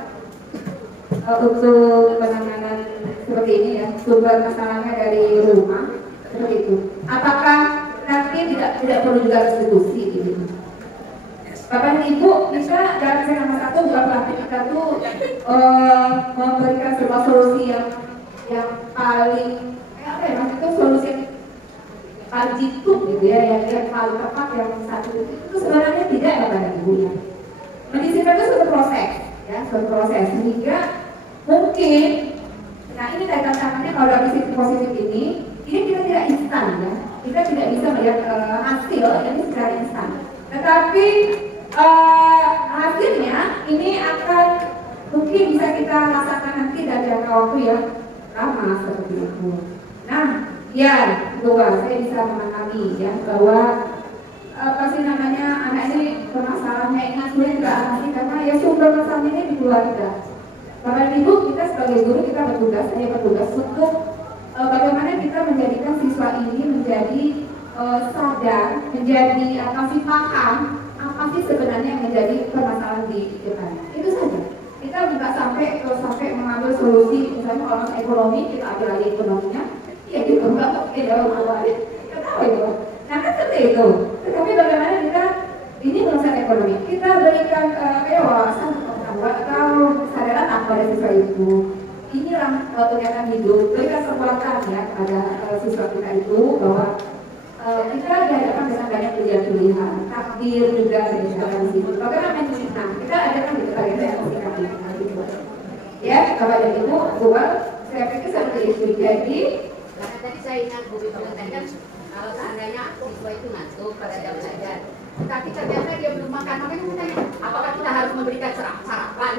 untuk penanganan seperti ini ya, sumber masalahnya dari rumah seperti itu. Apakah nanti tidak perlu juga restitusi gitu? Bapak dan Ibu bisa dalam nomor 1 bukan berarti kita tuh memberikan sebuah solusi yang paling apa ya, maksudnya solusi yang paling jitu gitu ya, yang paling tepat yang satu itu sebenarnya tidak Bapak dan Ibu ya. Mendisiplin itu suatu proses ya, suatu proses sehingga mungkin, nah ini tantangannya kalau dari sisi positif ini kita tidak instan ya, kita tidak bisa melihat hasil ini secara instan. Tetapi hasilnya ini akan mungkin bisa kita rasakan nanti dari jangka waktu yang lama seperti itu. Nah, ya, saya bisa memahami ya bahwa apa sih namanya anak ini permasalahannya ini sebenarnya tidak asli karena ya sumber masalahnya ini di keluarga. Bapak Ibu, kita sebagai guru kita bertugas untuk bagaimana kita menjadikan siswa ini menjadi sadar, menjadi apa sih paham apa sih sebenarnya yang menjadi permasalahan di depannya. Itu saja. Kita tidak sampai mengambil solusi misalnya kalau ekonomi kita ambil lagi ekonominya, ya gitu nggak pakai dalam awalnya. Kita tahu itu. Nah kan seperti itu. Tetapi bagaimana kita ini urusan ekonomi, kita berikan wawasan atau kesadaran apa dari siswa itu. Inilah kelihatan hidup, berikan kekuatan ya kepada siswa kita itu bahwa kita dihadapkan dengan banyak pilihan-pilihan, takdir juga ada di situ. Bagaimana mencintai? Kita adakan di bagian ya, Bapak dan Ibu, saya pikir seperti itu. Jadi, karena tadi saya ingat Bu Bibi mengatakan kalau seandainya siswa itu ngantuk pada jam belajar, tapi ternyata dia belum makan, makanya saya tanya, apakah kita harus memberikan sarapan?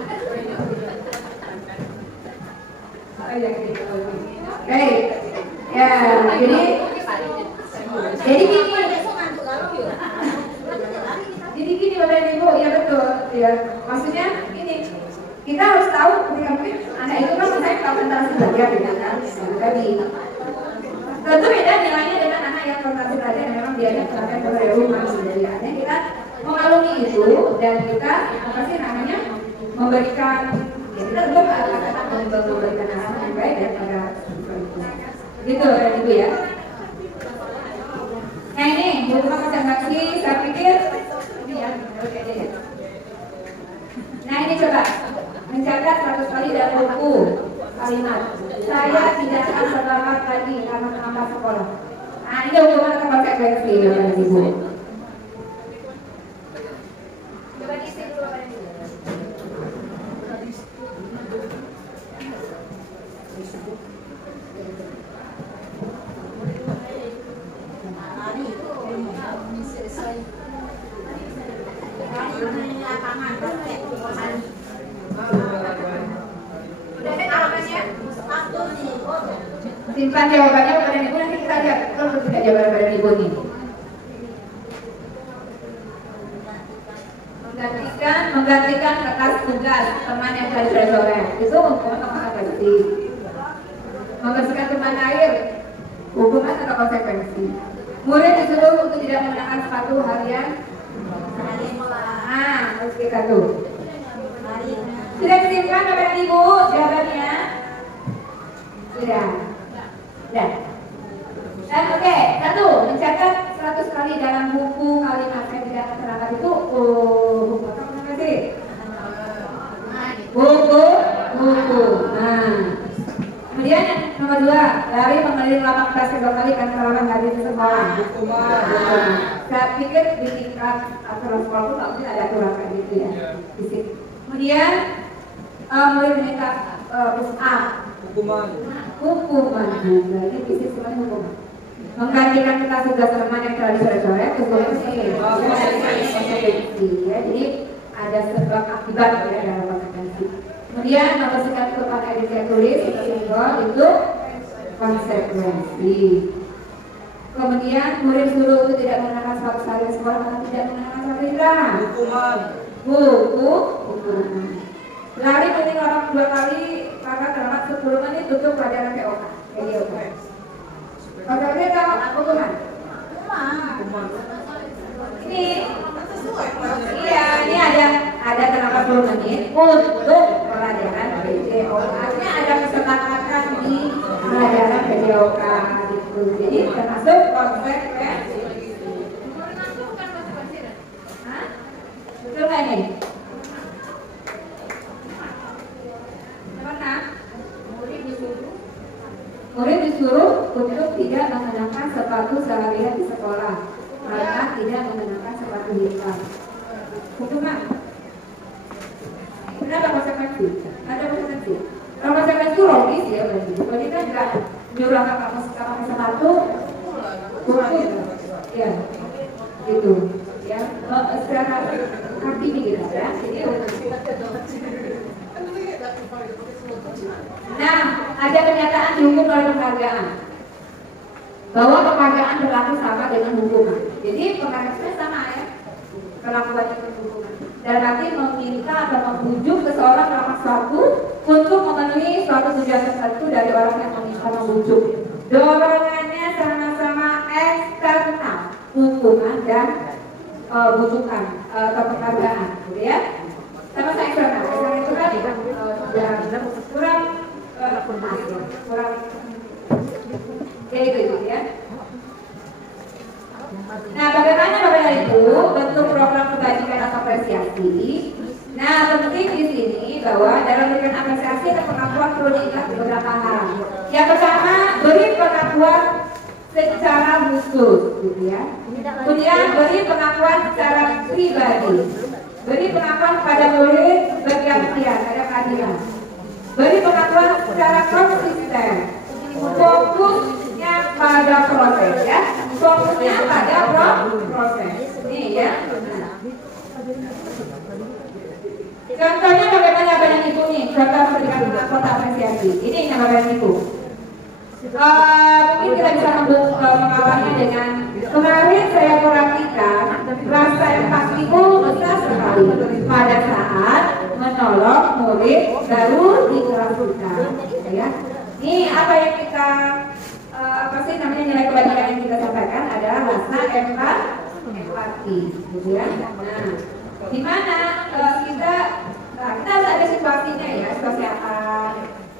Baik, ya, jadi gini Bapak dan Ibu, ya betul, ya, maksudnya ini kita harus tahu ketika mungkin anak itu kan saya konsentrasi belajar ya kan, tadi tentu beda nilainya dengan anak yang konsentrasi belajar yang memang dia terapkan dari rumah sendiriannya. Kita mengalami itu dan kita apa sih namanya memberikan ya kita tentu memberikan arahan yang baik ya pada gitu Bapak Ibu ya. Nah ini untuk konsentrasi saya pikir ini ya, oke deh. Nah ini coba mencatat 100 kali dalam buku kalimat saya tidak akan selamat lagi karena menambah sekolah. Nah ini hukuman atau konsekuensi Bapak Ibu. Coba diisi dulu Bapak Ibu. Udah ada jawabannya? Simpan jawabannya pada ibu, nanti kita lihat kalau tidak jawaban pada ibu nih. Menggantikan kertas tugas teman yang tadi sore. Itu hukuman atau konsekuensi? Membersihkan tumpahan air, hukuman atau konsekuensi? Murid disuruh untuk tidak menggunakan sepatu harian. Harus kita tuh. Sudah disimpan Bapak Ibu jawabannya? Sudah. Dan oke, satu, mencatat 100 kali dalam buku kalimat yang tidak terangkat itu buku apa sih? Buku. Nah, kemudian yang nomor 2, lari mengelilingi lapangan basket 2 kali karena lawan hadir di sekolah. Saya pikir di tingkat aturan sekolah pun nggak mungkin ada aturan kayak gitu ya. Fisik. Kemudian mulai meningkat push up. Hukuman juga, ini fisik semuanya hukuman. Menggantikan kertas tugas teman yang telah dicoret-coret, konsekuensi ya. Jadi ada sebab akibat ya dalam konsekuensi. Kemudian membersihkan tumpahan air yang tulis itu konsekuensi. Kemudian murid suruh untuk tidak menggunakan sepatu sehari sekolah atau tidak menggunakan sepatu indra. Hukuman. Lari mending orang 2 kali karena terlambat 10 menit tutup pelajaran POK. Kalau dia tahu hukuman. Ini ada terlambat 10 menit untuk pelajaran PJOK. Artinya ada kesepakatan di pelajaran PJOK gitu. Jadi termasuk konsekuensi. Betul nggak nih? Murid disuruh untuk tidak mengenakan sepatu seharian di sekolah karena tidak mengenakan sepatu hitam. Hukuman. Kenapa konsekuensi? Ada konsekuensi. Kalau konsekuensi itu logis ya berarti. Kalau kita nggak nyuruh kamu pakai sepatu, hukum. Ya, gitu. Ya, secara hati gitu ya. Jadi nah, ada pernyataan dihukum oleh penghargaan bahwa penghargaan berlaku sama dengan hukuman. Jadi penghargaannya sama ya, perlakuannya dengan hukuman. Dan arti meminta atau membujuk seseorang melakukan sesuatu untuk memenuhi suatu tujuan tertentu dari orang yang meminta membujuk. Dorongannya sama-sama eksternal, hukuman dan bujukan atau penghargaan, gitu ya. Sama-sama eksternal. Eksternal itu kan kurang kayak gitu ya. Nah, bagaimana Bapak Ibu bentuk program kebajikan atau apresiasi? Nah, penting di sini bahwa dalam memberikan apresiasi dan pengakuan perlu diingat beberapa hal. Yang pertama, beri pengakuan secara khusus, gitu ya. Kemudian beri pengakuan secara pribadi. Beri pengakuan kepada murid bergantian, ada keadilan. Beri pengakuan secara konsisten. Fokusnya pada proses ya. Fokusnya pada proses. Ini ya. Contohnya bagaimana Bapak Ibu nih? Contoh memberikan kota apresiasi. Ini yang Bapak Ibu. Mungkin kita bisa mengawalnya dengan kemarin saya perhatikan rasa empatiku besar sekali pada saat menolong murid baru di kelas kita, ya. Ini apa yang kita apa sih namanya nilai kebajikan yang kita sampaikan adalah rasa empati, gitu ya. Nah, di mana kita harus ada situasinya ya, situasi apa,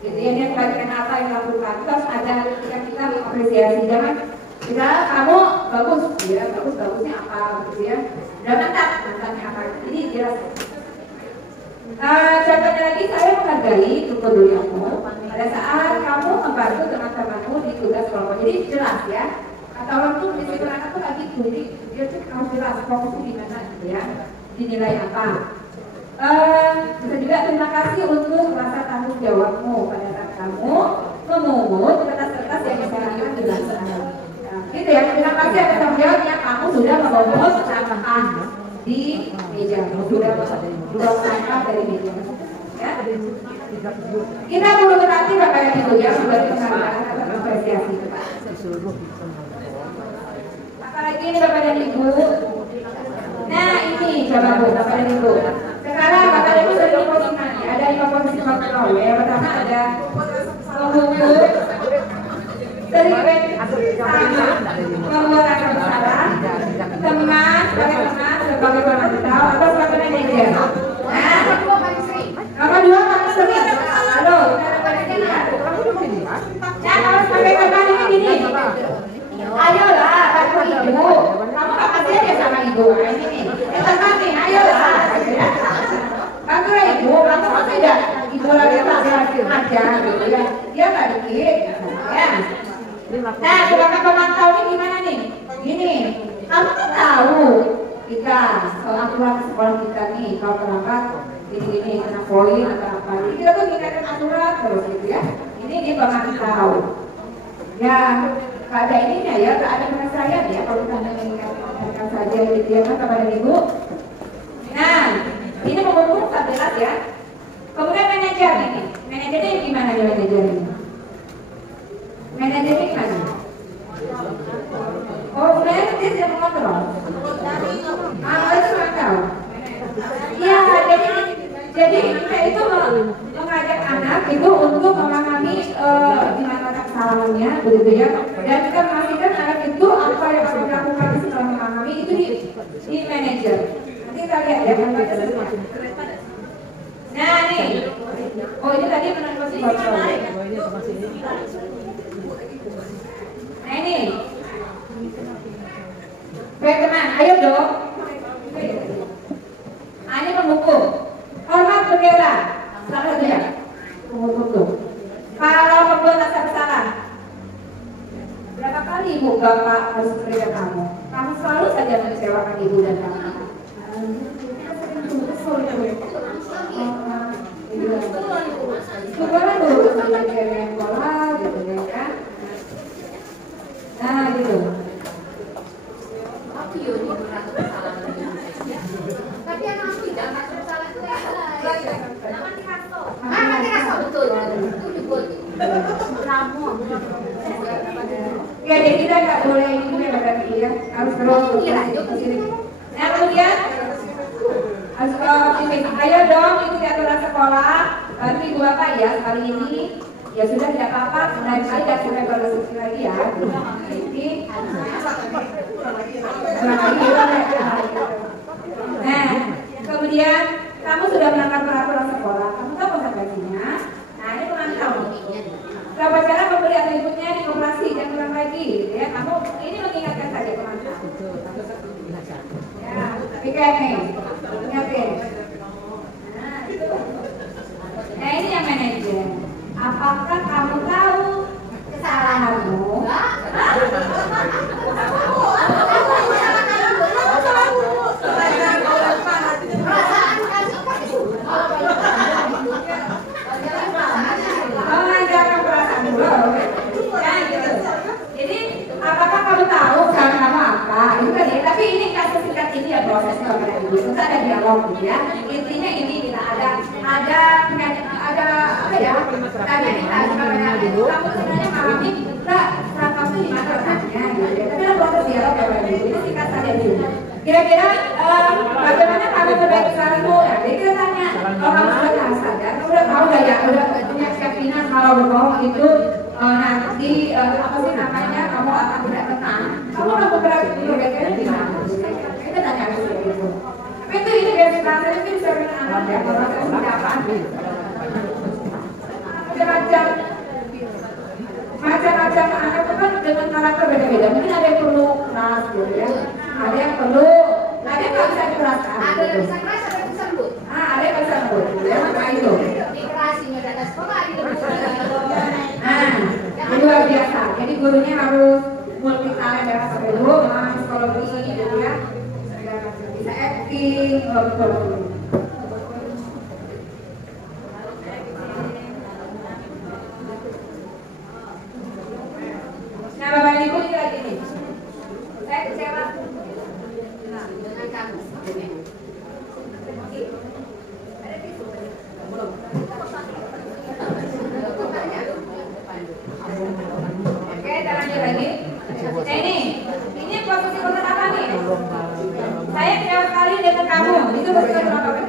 gitu ya. Dia kebajikan apa yang dilakukan, kita harus ada ketika kita mengapresiasi. Jangan kita kamu bagus, ya bagusnya apa, gitu ya. Dan mantapnya apa, ini jelas. Contohnya lagi, saya menghargai kepedulianmu pada saat kamu membantu teman-temanmu di tugas kelompok. Jadi jelas ya, kata orang tuh disiplin anak tuh lagi gitu, jadi dia tuh harus jelas fokusnya di mana, gitu ya, dinilai apa. Bisa juga terima kasih untuk rasa tanggung jawabmu pada saat kamu memungut kertas-kertas yang disarankan dilaksanakan. Gitu ya, terima kasih atas tanggung jawabnya, kamu sudah memungut sampah di meja, sudah buang sampah dari meja. Ya. Kita perlu berarti Bapak dan Ibu ya memberi penghargaan atau apresiasi. Apalagi ini Bapak dan Ibu. Nah ini coba Bu Bapak dan Ibu. Sekarang Bapak dan Ibu sudah di posisi mana? Ada 5 posisi kontrol ya. Yang pertama ada mengukur, terlibat sama, membuat akar besar, teman, sebagai pemantau atau sebagai manajer. Nah, nomor 2 paling sering. Halo, nah kalau sebagai Bapak ini gini. Ayolah, Bapak Ibu, kamu makasih aja sama Ibu. Ini nih, nih, ayolah. Bantu Ibu, kamu kok tidak Ibu lagi aja gitu ya. Dia nggak dikit, ya. Nah, sebagai pemantau ini gimana nih? Gini, kamu kan tahu kita aturan sekolah kita nih kalau terlambat gini kena poin atau apa. Jadi kita tuh ngikatin aturan terus gitu ya. Ini pemantau. Ya, ada ininya ya, ada penyesuaian ya kalau kita mengingatkan saja gitu ya kan kepada Ibu. Nah, ini mengukur stabilitas ya. Kemudian manajer ini, manajernya gimana nih manajer ini? Manajernya gimana? Oh, sebenarnya dia tidak mengontrol. Itu nggak tahu. Iya, jadi kita itu mengajak anak itu untuk memahami gimana kesalahannya, begitu ya. Dan kita memastikan anak itu apa yang harus dilakukan setelah memahami itu di manajer. Nanti kita lihat ya. Nah nih, oh ini tadi menurut si kontrol. Nah ini, baik teman, ayo dong. Nah, ini menghukum. Hormat bendera, salah dia. Menghukum tuh. Kalau membuat rasa bersalah, berapa kali Ibu Bapak harus berikan kamu? Kamu selalu saja mengecewakan Ibu dan Bapak. Sekolah dulu belajar sekolah gitu ya kan. Nah gitu. Tapi yang aku tidak bersalah itu mati rasa betul. Itu juga. Ya jadi kita nggak boleh ini berarti ya harus terus sini. Nah kemudian ayo dong ikuti aturan sekolah. Bantu Ibu Bapak ya kali ini ya sudah tidak apa-apa lain kali tidak sampai berlesuk lagi ya. Jadi nah kemudian kamu sudah melanggar peraturan sekolah, kamu tahu konsekuensinya. Nah ini pemantau. Berapa cara memberi atau ikutnya di koperasi dan kurang lagi, gitu ya. Kamu ini mengingatkan saja pemantau. Ya, piket nih, ingatin. Nah ini yang manajer. Apakah kamu tahu kesalahanmu? Mengajarkan perasaan dulu. Nah gitu. Jadi apakah kamu tahu kesalahan kamu apa? Itu tadi. Tapi ini kasus singkat ini ya prosesnya pada ini. Kita ada dialog gitu ya. Intinya ini kita ada apa ya? Tanya kita sebenarnya kamu sebenarnya memahami enggak kamu di mana letaknya gitu ya. Tapi ada proses dialog ya Pak Ibu. Ini singkat saja dulu. Kira-kira bagaimana kamu memperbaiki kesalahanmu? Ya, jadi kita tanya. Kalau kamu sudah sadar, kamu udah tahu nggak ya? Udah punya keyakinan kalau berbohong itu nanti apa sih namanya? Kamu akan tidak tenang. Kamu udah memperbaiki di mana? Kita tanya seperti itu. Tapi itu ini basic answer itu bisa dengan anak ya. Kalau saya sudah apaan? Macam-macam anak itu kan dengan karakter beda-beda. Mungkin ada yang perlu keras gitu ya. Ada yang perlu, ada yang nggak bisa dikeraskan. Ada yang bisa keras, ada yang bisa lembut. Ada yang bisa lembut. Ya, maka itu. Dikerasinya di atas sekolah, Ini luar biasa. Jadi gurunya harus multi talent ya, sampai dulu, psikologi gitu ya. Bisa acting, betul. Nah, Bapak Ibu ini lagi nih. Saya kecewa. Dengan kamu. Ada tisu. kali dengan kamu itu berarti berapa kali?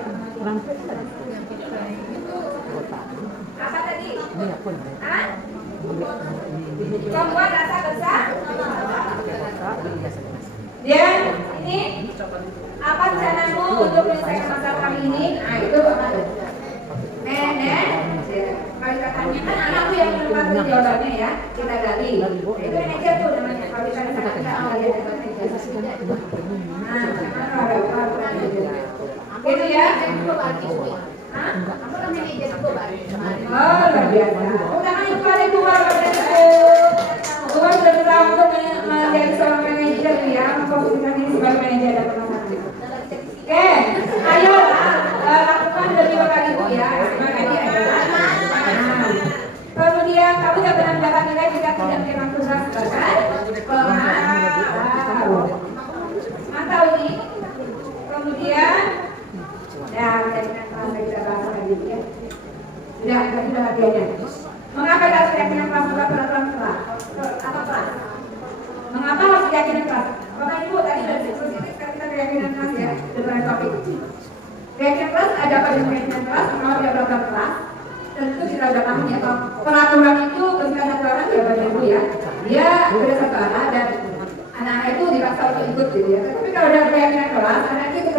Apa tadi? Hah? Membuat rasa besar. Dan ini apa rencanamu untuk menyelesaikan masalah kali ini? Nah itu apa? Nenek, kali-kalinya kan anakku yang menempatkan jawabannya ya, kita gali. Itu manajer tuh namanya. Kalau kita gitu ya. Hah? Aku kan manajer tuh, Pak. Oh, luar biasa. Jangan lupa deh keluar keluar dari tahun untuk menjadi seorang manajer ya, memposisikan diri sebagai manajer dan pemasaran. Oke, ayo lakukan lebih baik ibu ya. Kemudian kamu dapat mendapat nilai jika tidak memang tugas sebagai pemantau. Mantau ini. Kemudian, ya kita bahas lagi ya. Sudah latihannya. Mengapa harus keyakinan kelas bukan peraturan kelas atau kelas? Mengapa harus keyakinan kelas? Bapak Ibu tadi sudah diskusi kita keyakinan kelas ya dengan topik. Keyakinan kelas ada apa dengan keyakinan kelas? Kalau ada peraturan kelas, tentu kita sudah paham ya kalau peraturan itu ketika satu arah ya Bapak Ibu ya, dia ada satu arah dan anak itu dipaksa untuk ikut gitu ya. Tapi kalau ada keyakinan kelas, anak itu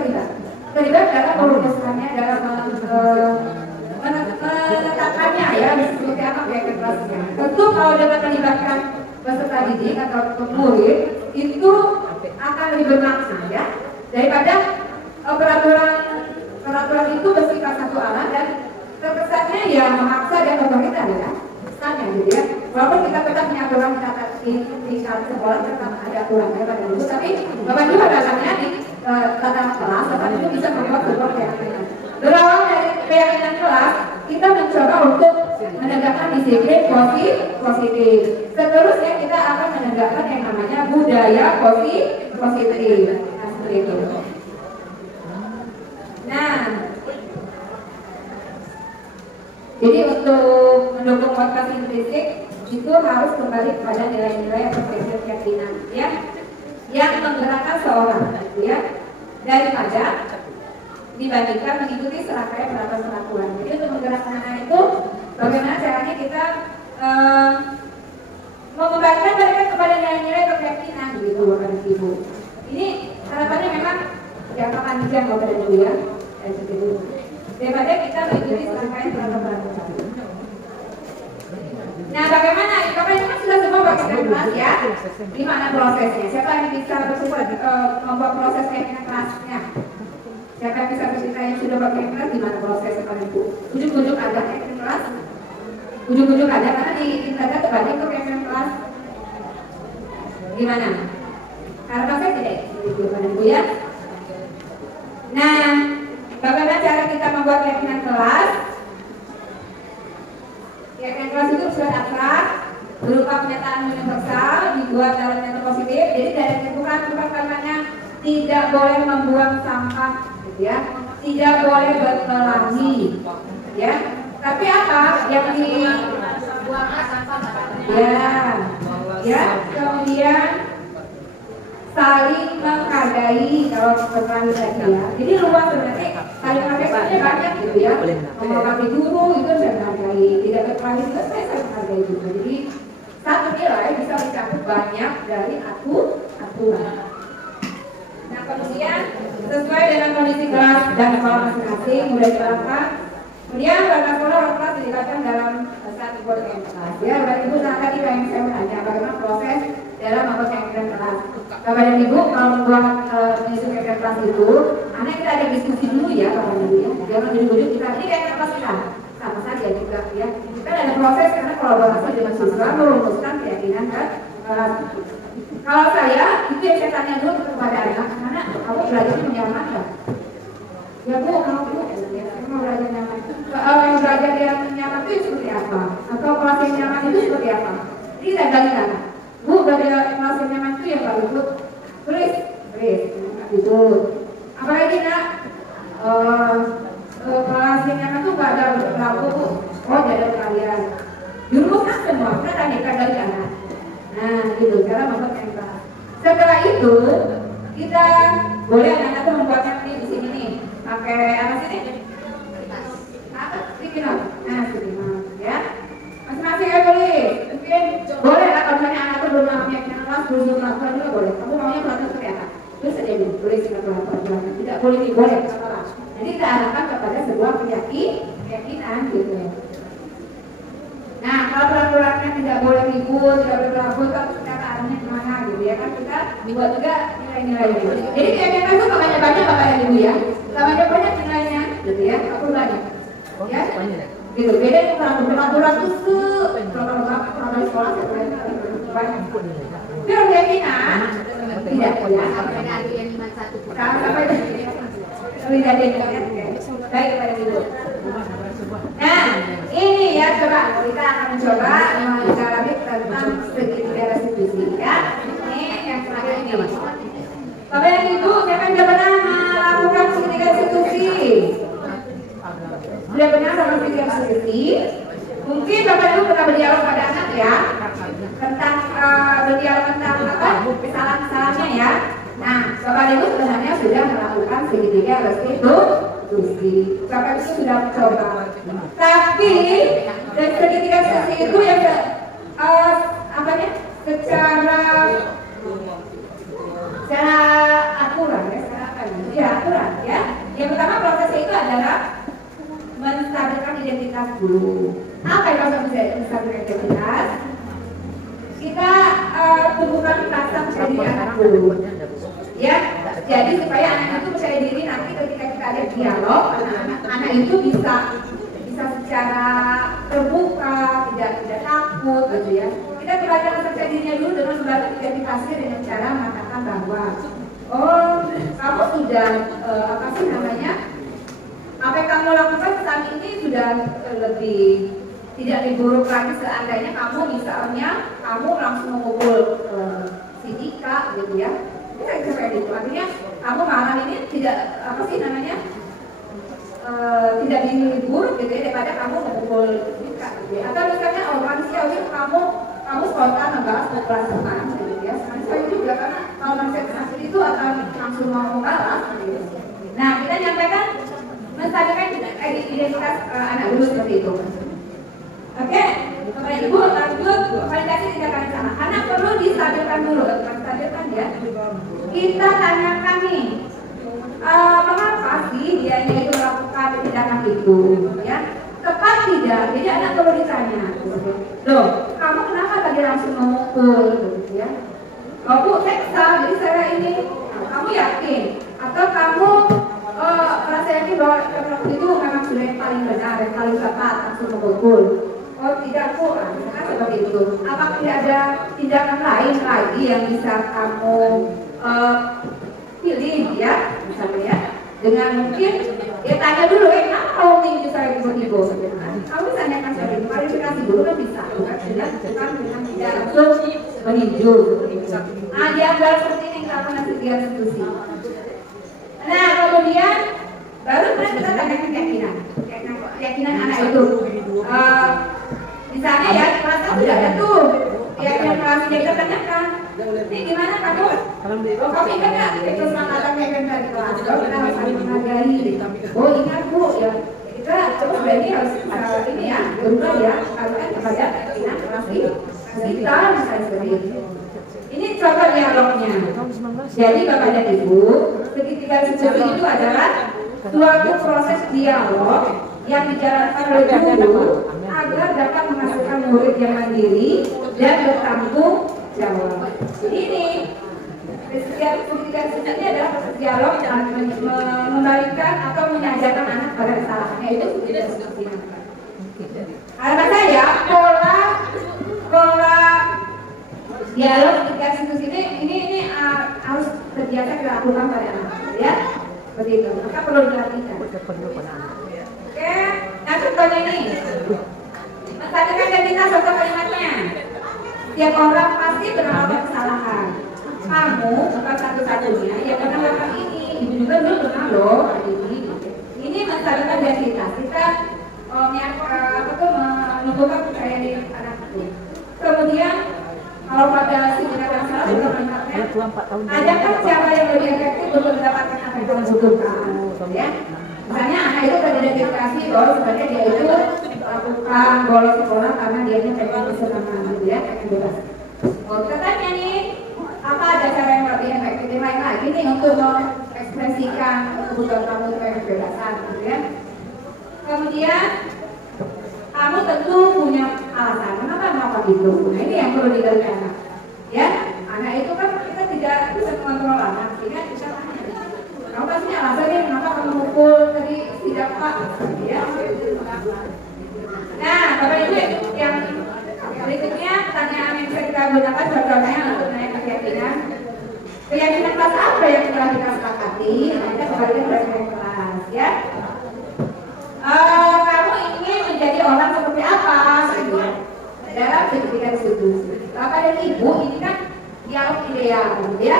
terlibat dalam merumuskannya, dalam menetapkannya ya seperti apa keyakinan kelasnya. Tentu kalau dengan melibatkan peserta didik atau murid itu akan lebih bermakna ya daripada peraturan itu bersifat satu arah dan terkesannya ya memaksa dan otoriter ya kesannya gitu ya. Walaupun kita tetap punya aturan di sekolah tetap ada aturannya pada dulu, tapi Bapak Ibu dasarnya di tata kelas Bapak Ibu bisa membuat sebuah keyakinan. Berawal dari keyakinan kelas, kita mencoba untuk menegakkan disiplin positif. Seterusnya kita akan menegakkan yang namanya budaya positif. Nah, seperti itu. Nah, jadi untuk mendukung motivasi intrinsik itu harus kembali kepada nilai-nilai atau prinsip keyakinan ya, yang menggerakkan seorang ya, daripada dibandingkan mengikuti serangkaian peraturan. Jadi untuk menggerakkan anak itu bagaimana caranya kita mengembalikan mereka kepada nilai-nilai atau keyakinan gitu Bapak dan Ibu. Ini harapannya memang jangka panjang Bapak dan Ibu ya, dan seperti daripada kita mengikuti serangkaian peraturan. Nah, bagaimana? Bapak Ibu kan sudah semua bagian kelas ya. Di mana prosesnya? Siapa yang bisa membuat proses keyakinan kelasnya? Siapa yang bisa bercerita yang sudah bagian kelas di mana prosesnya Bapak Ibu? Ujuk-ujuk ada keyakinan kelas? Ujuk-ujuk ada karena di internet terbanyak tuh keyakinan kelas. Gimana? Harapan saya tidak itu Bapak Ibu ya. Nah, bagaimana cara kita membuat keyakinan kelas? Keyakinan kelas itu bersifat abstrak, berupa pernyataan universal, dibuat dalam nilai positif. Jadi dari bukan kalimatnya tidak boleh membuang sampah, gitu ya, tidak boleh berkelahi, ya. Tapi apa yang dibuang sampah? Ya, kemudian saling menghargai kalau berkelahi tadi ya. Jadi luas sebenarnya saling menghargai banyak gitu ya. Menghormati guru itu saya menghargai, tidak berkelahi juga saya menghargai juga. Jadi satu nilai bisa mencakup banyak dari aturan. Nah kemudian sesuai dengan kondisi kelas dan sekolah masing-masing mudah diterapkan. Kemudian warga sekolah kelas dilibatkan dalam satu buat kelas. Ya, Bapak Ibu sangat tadi yang saya bertanya bagaimana proses dalam membuat keyakinan kelas. Bapak dan Ibu kalau membuat menyusun keyakinan kelas itu, anak kita ada diskusi dulu ya Bapak dan Ibu ya. Jangan duduk-duduk kita ini keyakinan kelas kita sama saja juga ya. Kita ada proses karena kolaborasi dengan siswa merumuskan keyakinan kelas. Kalau saya itu yang saya tanya dulu kepada anak, karena kamu belajarnya nyaman ya? Ya Bu, kalau Bu, mau belajar nyaman. Yang belajar yang nyaman itu seperti apa? Atau kelas yang nyaman itu seperti apa? Ini saya gali anak. Bu, belajar kelas yang nyaman itu yang baru Bu. Tulis, itu. Apalagi nak? Kelas yang nyaman itu nggak ada berlaku Bu. Oh, tidak ada kalian. Dirumuskan semua, kita tanyakan dari anak. Nah, gitu, cara membuat kelas. Setelah itu, kita boleh anak-anak membuatnya tidak boleh apa. Jadi kita arahkan kepada sebuah keyakinan gitu. Nah, kalau peraturannya tidak boleh ribut, tidak boleh berabut, kan kita arahnya kemana gitu ya kan, kita buat juga nilai-nilai gitu. Jadi keyakinan itu banyak Bapak dan Ibu ya, banyak nilainya gitu ya, aku banyak ya gitu. Beda dengan peraturan itu peraturan sekolah banyak. Tapi keyakinan tidak ya, sampai tidak ada. Baik Pak Ibu. Nah, ini ya coba kita akan mencoba mendalami tentang segitiga restitusi ya. Ini yang terakhir ini. Bapak dan Ibu, siapa yang sudah pernah melakukan segitiga restitusi? Sudah pernah sama segitiga restitusi? Mungkin Bapak Ibu pernah berdialog pada anak ya tentang berdialog tentang apa kesalahan-kesalahannya ya. Nah, Bapak Ibu sebenarnya sudah melakukan segitiga restitusi. Bapak Ibu sudah mencoba. Tapi dari segitiga restitusi itu yang secara akurat ya, akurat ya. Yang pertama prosesnya itu adalah menstabilkan identitas dulu. Apa yang maksud menstabilkan identitas? Kita tumbuhkan rasa percaya diri anak dulu. Ya, jadi supaya anak itu percaya diri nanti ketika kita ada dialog, anak itu bisa secara terbuka, tidak takut, gitu ya. Kita belajar percaya dirinya dulu dengan membangun identitasnya dengan cara mengatakan bahwa, oh, kamu sudah apa yang kamu lakukan saat ini sudah lebih tidak diburuk lagi seandainya kamu langsung memukul si Dika, gitu ya. Kita kayak gitu. Artinya kamu marah ini tidak tidak diburuk gitu ya, daripada kamu memukul Dika, gitu ya. Atau misalnya manusiawi kamu spontan membalas perasaan, gitu ya. Manusiawi juga karena kalau manusia seperti itu akan langsung mau membalas, gitu. Nah, kita nyampaikan menstabilkan identitas anak dulu seperti itu. Oke, Bapak Ibu lanjut validasi tindakan sama. Anak perlu distabilkan dulu, stabilkan ya. Kita tanyakan nih, mengapa sih dia itu melakukan tindakan itu, ya? Tepat tidak? Jadi anak perlu ditanya. Loh, kamu kenapa tadi langsung memukul, gitu ya? Oh Bu, seksa, jadi saya ini. Kamu yakin? Atau kamu merasa yakin bahwa waktu itu memang sudah yang paling benar, yang paling tepat langsung memukul? Oh tidak Bu, misalkan seperti itu. Apakah tidak ada tindakan lain lagi yang bisa kamu pilih ya, misalnya ya? Dengan mungkin ya tanya dulu, kenapa kamu tinggi saya tiba-tiba? Kamu tanyakan seperti itu, klarifikasi dulu kan bisa, bukan dengan tidak langsung meninju. Nah, diambil seperti ini kita akan nanti dia restitusi. Nah, kemudian baru kita tanyakan keyakinan anak itu. Misalnya ya, kelas sudah ada tuh keyakinan kelas kita tanyakan. Ini gimana kamu? Oh, kamu ingat nggak itu semangat keyakinan dari kelas? Oh, kita harus saling menghargai. Oh, ingat Bu ya. Kita terus berarti harus ini ya, berubah ya, kalian kepada keyakinan kelas kita misalnya seperti itu. Ini contoh dialognya. Jadi Bapak dan Ibu, segitiga restitusi itu adalah suatu proses dialog yang dijalankan oleh guru agar dapat menghasilkan murid yang mandiri dan bertanggung jawab. Ini segitiga restitusi ini adalah proses dialog yang mengembalikan atau menyadarkan anak pada kesalahannya, itu segitiga restitusi. Harapan saya pola dialog segitiga restitusi ini harus terbiasa dilakukan pada anak, ya, seperti itu. Maka perlu dilatihkan. Oke, nah contohnya ini, menstabilkan identitas contoh kalimatnya. Setiap orang pasti melakukan kesalahan. Kamu bukan satu-satunya yang pernah melakukan ini. Ibu juga dulu pernah loh. Ini menstabilkan identitas. Kita menumbuhkan percaya diri anak itu. Kemudian kalau pada tindakan salah juga kalimatnya, ajakkan siapa yang lebih efektif untuk mendapatkan apa yang kamu butuhkan, ya. Misalnya anak itu teridentifikasi bahwa sebenarnya dia itu melakukan bolos sekolah karena dia pengen kesenangan, gitu ya, pengen bebas. Oh, kita tanya nih, apa ada cara yang lebih efektif lain lagi nih untuk mengekspresikan kebutuhan kamu supaya kebebasan, gitu ya. Kemudian kamu tentu punya alasan kenapa mau gitu. Nah ini yang perlu digali anak, ya. Anak itu kan kita tidak bisa mengontrol anak, sehingga kita tanya, kamu pasti alasan nih kenapa kamu mukul tadi tidak pak, ya. Nah, Bapak Ibu yang berikutnya pertanyaan yang bisa kita gunakan contohnya untuk menanyakan keyakinan. Keyakinan kelas apa yang telah kita sepakati? Nah, kita kembali ke kelas, ya. Kamu ingin menjadi orang seperti apa? Gitu ya. Dalam sertifikat institusi. Bapak dan Ibu ini kan dialog ideal, ya.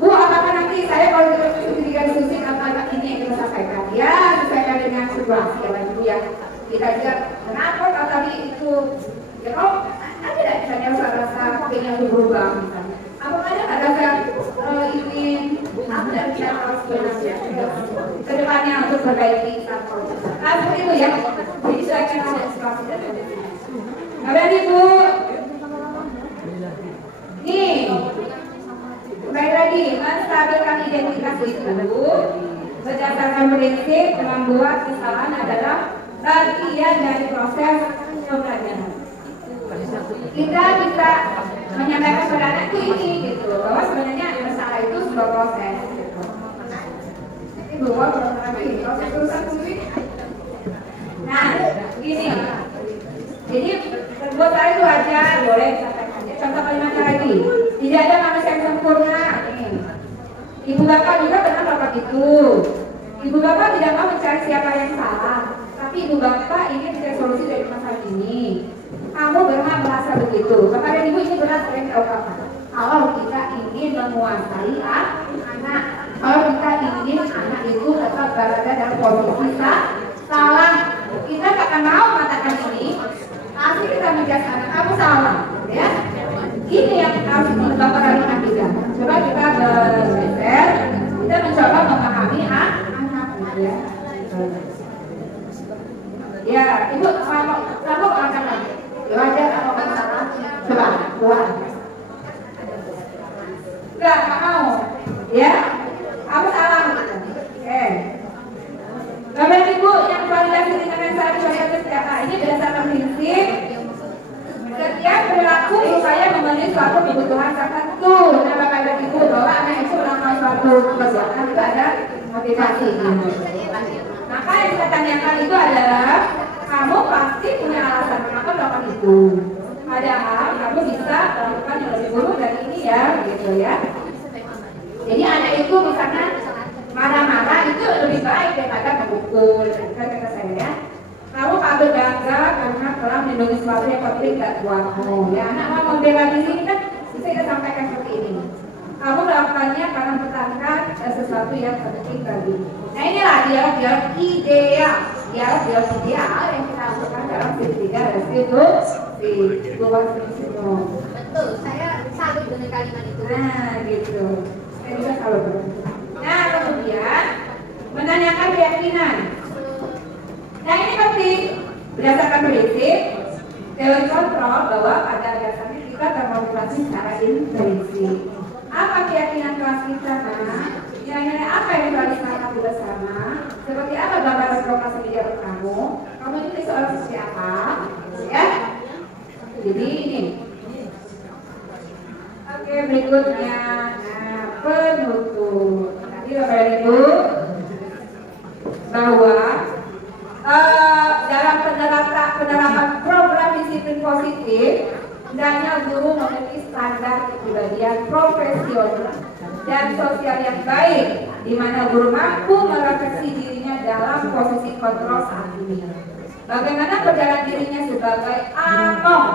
Bu, apakah nanti saya kalau sertifikat institusi apa ini yang kita sampaikan? Ya, sesuaikan dengan situasi ya, Pak Ibu ya. Kita juga kenapa kalau tadi itu ya kalau ada misalnya rasa pengen berubah misalnya. Apakah ada yang ingin apa dan cara harus ke depannya untuk perbaiki kantor? Nah, seperti itu ya. Jadi saya akan ada situasi dan Bapak Ibu. Nih, kembali lagi menstabilkan identitas itu berdasarkan prinsip membuat kesalahan adalah bagian dari proses pembelajaran. Kita bisa menyampaikan kepada anak itu ini gitu, bahwa sebenarnya masalah itu sebuah proses. Gitu. Ini bahwa proses urusan sendiri. Nah, gini. Jadi buat saya itu aja boleh disampaikan. Contoh kalimatnya lagi, tidak ada manusia yang sempurna. Ibu bapak juga pernah bapak itu. Ibu bapak tidak mau mencari siapa yang salah. Tapi ibu bapak ingin mencari solusi dari masalah ini. Kamu berhak merasa begitu. Bapak dan ibu ini berat sering terungkapkan. Kalau kita ingin menguasai anak, kalau kita ingin anak itu tetap berada dalam posisi salah, kita gak akan mau mengatakan ini. Nanti kita menjadi anak kamu salah, ya. Ini yang harus Bapak dan Ibu kita. Coba kita bergeser, kita mencoba memahami anak, ya. Ya, ibu kamu akan lagi. Wajar atau masalah? Coba, buat. Enggak mau. Ya, kamu salah. Oke. Bapak Ibu yang validasi dengan saya siapa? Ini berdasarkan prinsip setiap perilaku supaya memenuhi suatu kebutuhan tertentu. Nah, Bapak Ibu bahwa anak itu melakukan suatu perbuatan itu ada motivasi. Maka yang saya tanyakan itu adalah kamu pasti punya alasan kenapa melakukan itu. Padahal kamu bisa melakukan yang lebih buruk dari ini ya, gitu ya. Jadi anak itu misalnya marah-marah itu lebih baik daripada memukul. Kata saya ya. Kamu kabel bangga karena telah melindungi sesuatu yang penting gak buatmu. Ya anak mau membela di sini kan bisa kita sampaikan seperti ini. Kamu melakukannya karena mempertahankan sesuatu yang penting bagi. Nah inilah dialog ideal. Dialog ideal yang kita lakukan dalam segitiga restitusi. Betul, saya salut dengan kalimat itu. Nah gitu. Saya juga salut. Nah kemudian menanyakan keyakinan. Nah ini penting berdasarkan prinsip teori kontrol bahwa pada dasarnya kita termotivasi secara intrinsik. Apa keyakinan kelas kita? Nilai-nilai apa yang telah disepakati bersama? Seperti apa gambaran progresi media kamu? Kamu ini seorang seperti apa? Ya. Jadi ini. Oke berikutnya. Nah penutup. Tadi Bapak Ibu bahwa dalam penerapan program disiplin positif, hendaknya guru memiliki standar kepribadian profesional dan sosial yang baik, di mana guru mampu merefleksi dirinya dalam posisi kontrol saat ini. Bagaimana berjalan dirinya sebagai among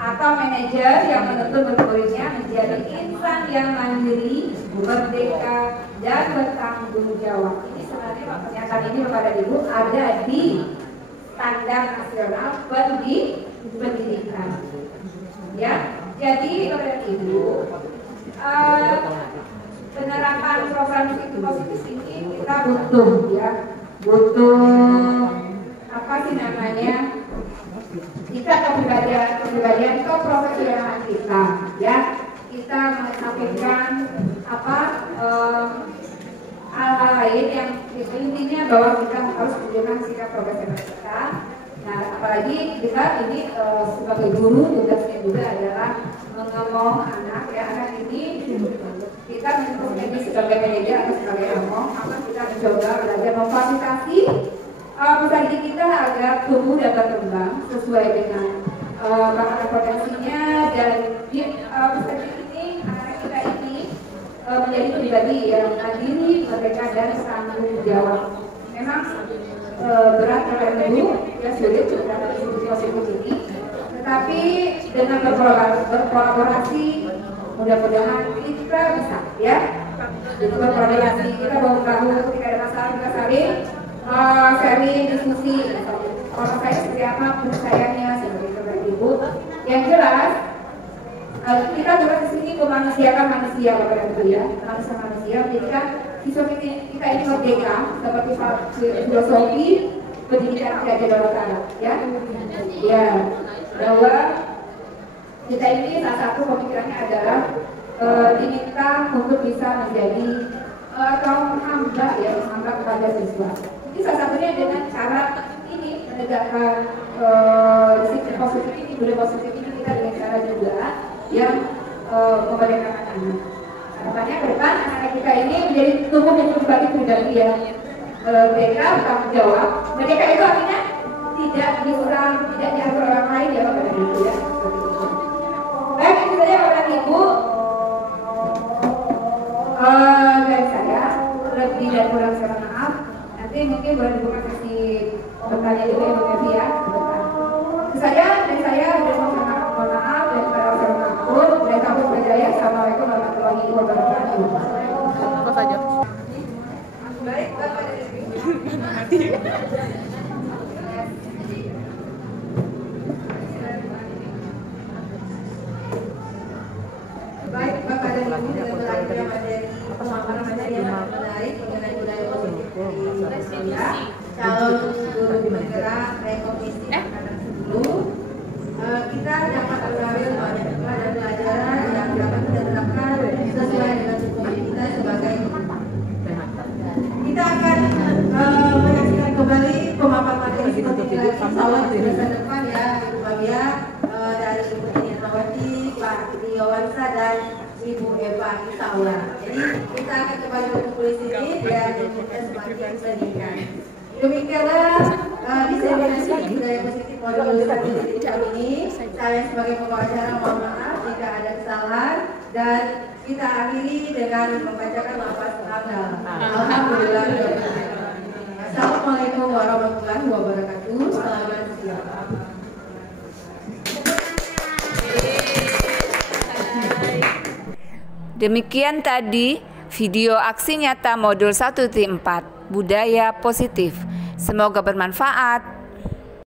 atau manajer yang menuntut muridnya menjadi insan yang mandiri, merdeka, dan bertanggung jawab. Ini sebenarnya pernyataan ini kepada Ibu ada di standar nasional pendidikan. Ya, jadi kepada Ibu penerapan program disiplin positif ini kita butuh ya, butuh apa sih namanya? Kita kepribadian itu profesional kita, ya. Kita mengesampingkan apa hal-hal lain yang intinya bahwa kita harus menunjukkan sikap profesional kita. Nah, apalagi kita ini sebagai guru tugasnya juga adalah mengemong anak ya, anak ini kita ini sebagai manajer atau sebagai among, maka kita mencoba belajar memfasilitasi peserta kita agar tumbuh dan berkembang sesuai dengan bakat potensinya, dan peserta ini, anak kita ini menjadi pribadi yang mandiri, merdeka dan tanggung jawab. Memang berat tertentu, ya sulit dalam institusi ini, tetapi dengan berkolaborasi mudah-mudahan kita bisa ya. Jadi berkolaborasi, kita bahu-bahu ketika ada masalah kita saling sharing, diskusi. Kalau saya seperti apa, menurut sayanya seperti itu dari Ibu. Yang jelas kita juga di sini memanusiakan manusia, Bapak dan Ibu ya, manusia. Menjadikan siswa kita ini merdeka seperti filosofi pendidikan Ki Hajar Dewantara ya. Ya, bahwa kita ini salah satu pemikirannya adalah diminta untuk bisa menjadi kaum hamba ya, hamba kepada siswa. Ini salah satunya dengan cara ini menegakkan disiplin positif ini, budaya positif ini kita dengan cara juga yang memerdekakan anak. Harapannya ke depan anak kita ini menjadi tumbuh menjadi pribadi yang merdeka, bertanggung jawab. Merdeka itu artinya tidak diurang, tidak diatur orang lain ya Bapak dan Ibu ya. Baik, itu saja Bapak dan Ibu dari saya. Lebih dan kurang saya maaf. Nanti mungkin boleh dibuka sesi bertanya juga ya Bu Evi ya. Itu saja dari saya. Mohon maaf dan para wassalamualaikum. Dari Kampus Brawijaya. Assalamualaikum warahmatullahi wabarakatuh. Apa saja? Baik, Bapak dan Ibu. Baik, Bapak dan Ibu, kita belajar materi pemaparan materi yang menarik mengenai budaya positif di calon guru penggerak rekognisi angkatan 10. Kita dapat mengambil banyak pelajaran yang dapat kita terapkan sesuai dengan tujuan kita sebagai guru. Kita akan menyaksikan kembali pemaparan materi seperti ini lagi insya di masa depan ya Ibu Mabia, dari Ibu Indrawati, Pak Diowansa dan Ibu Eva insya Allah. Jadi kita akan kembali berkumpul di sini dan kita semakin meningkat. Demikianlah diseminasi budaya positif modul kali ini. Saya sebagai pembawa acara mohon maaf jika ada kesalahan, dan kita akhiri dengan membacakan lafaz tanggal. Alhamdulillah. Assalamualaikum warahmatullahi wabarakatuh. Selamat siang. Demikian tadi video aksi nyata modul 1.4 Budaya Positif. Semoga bermanfaat.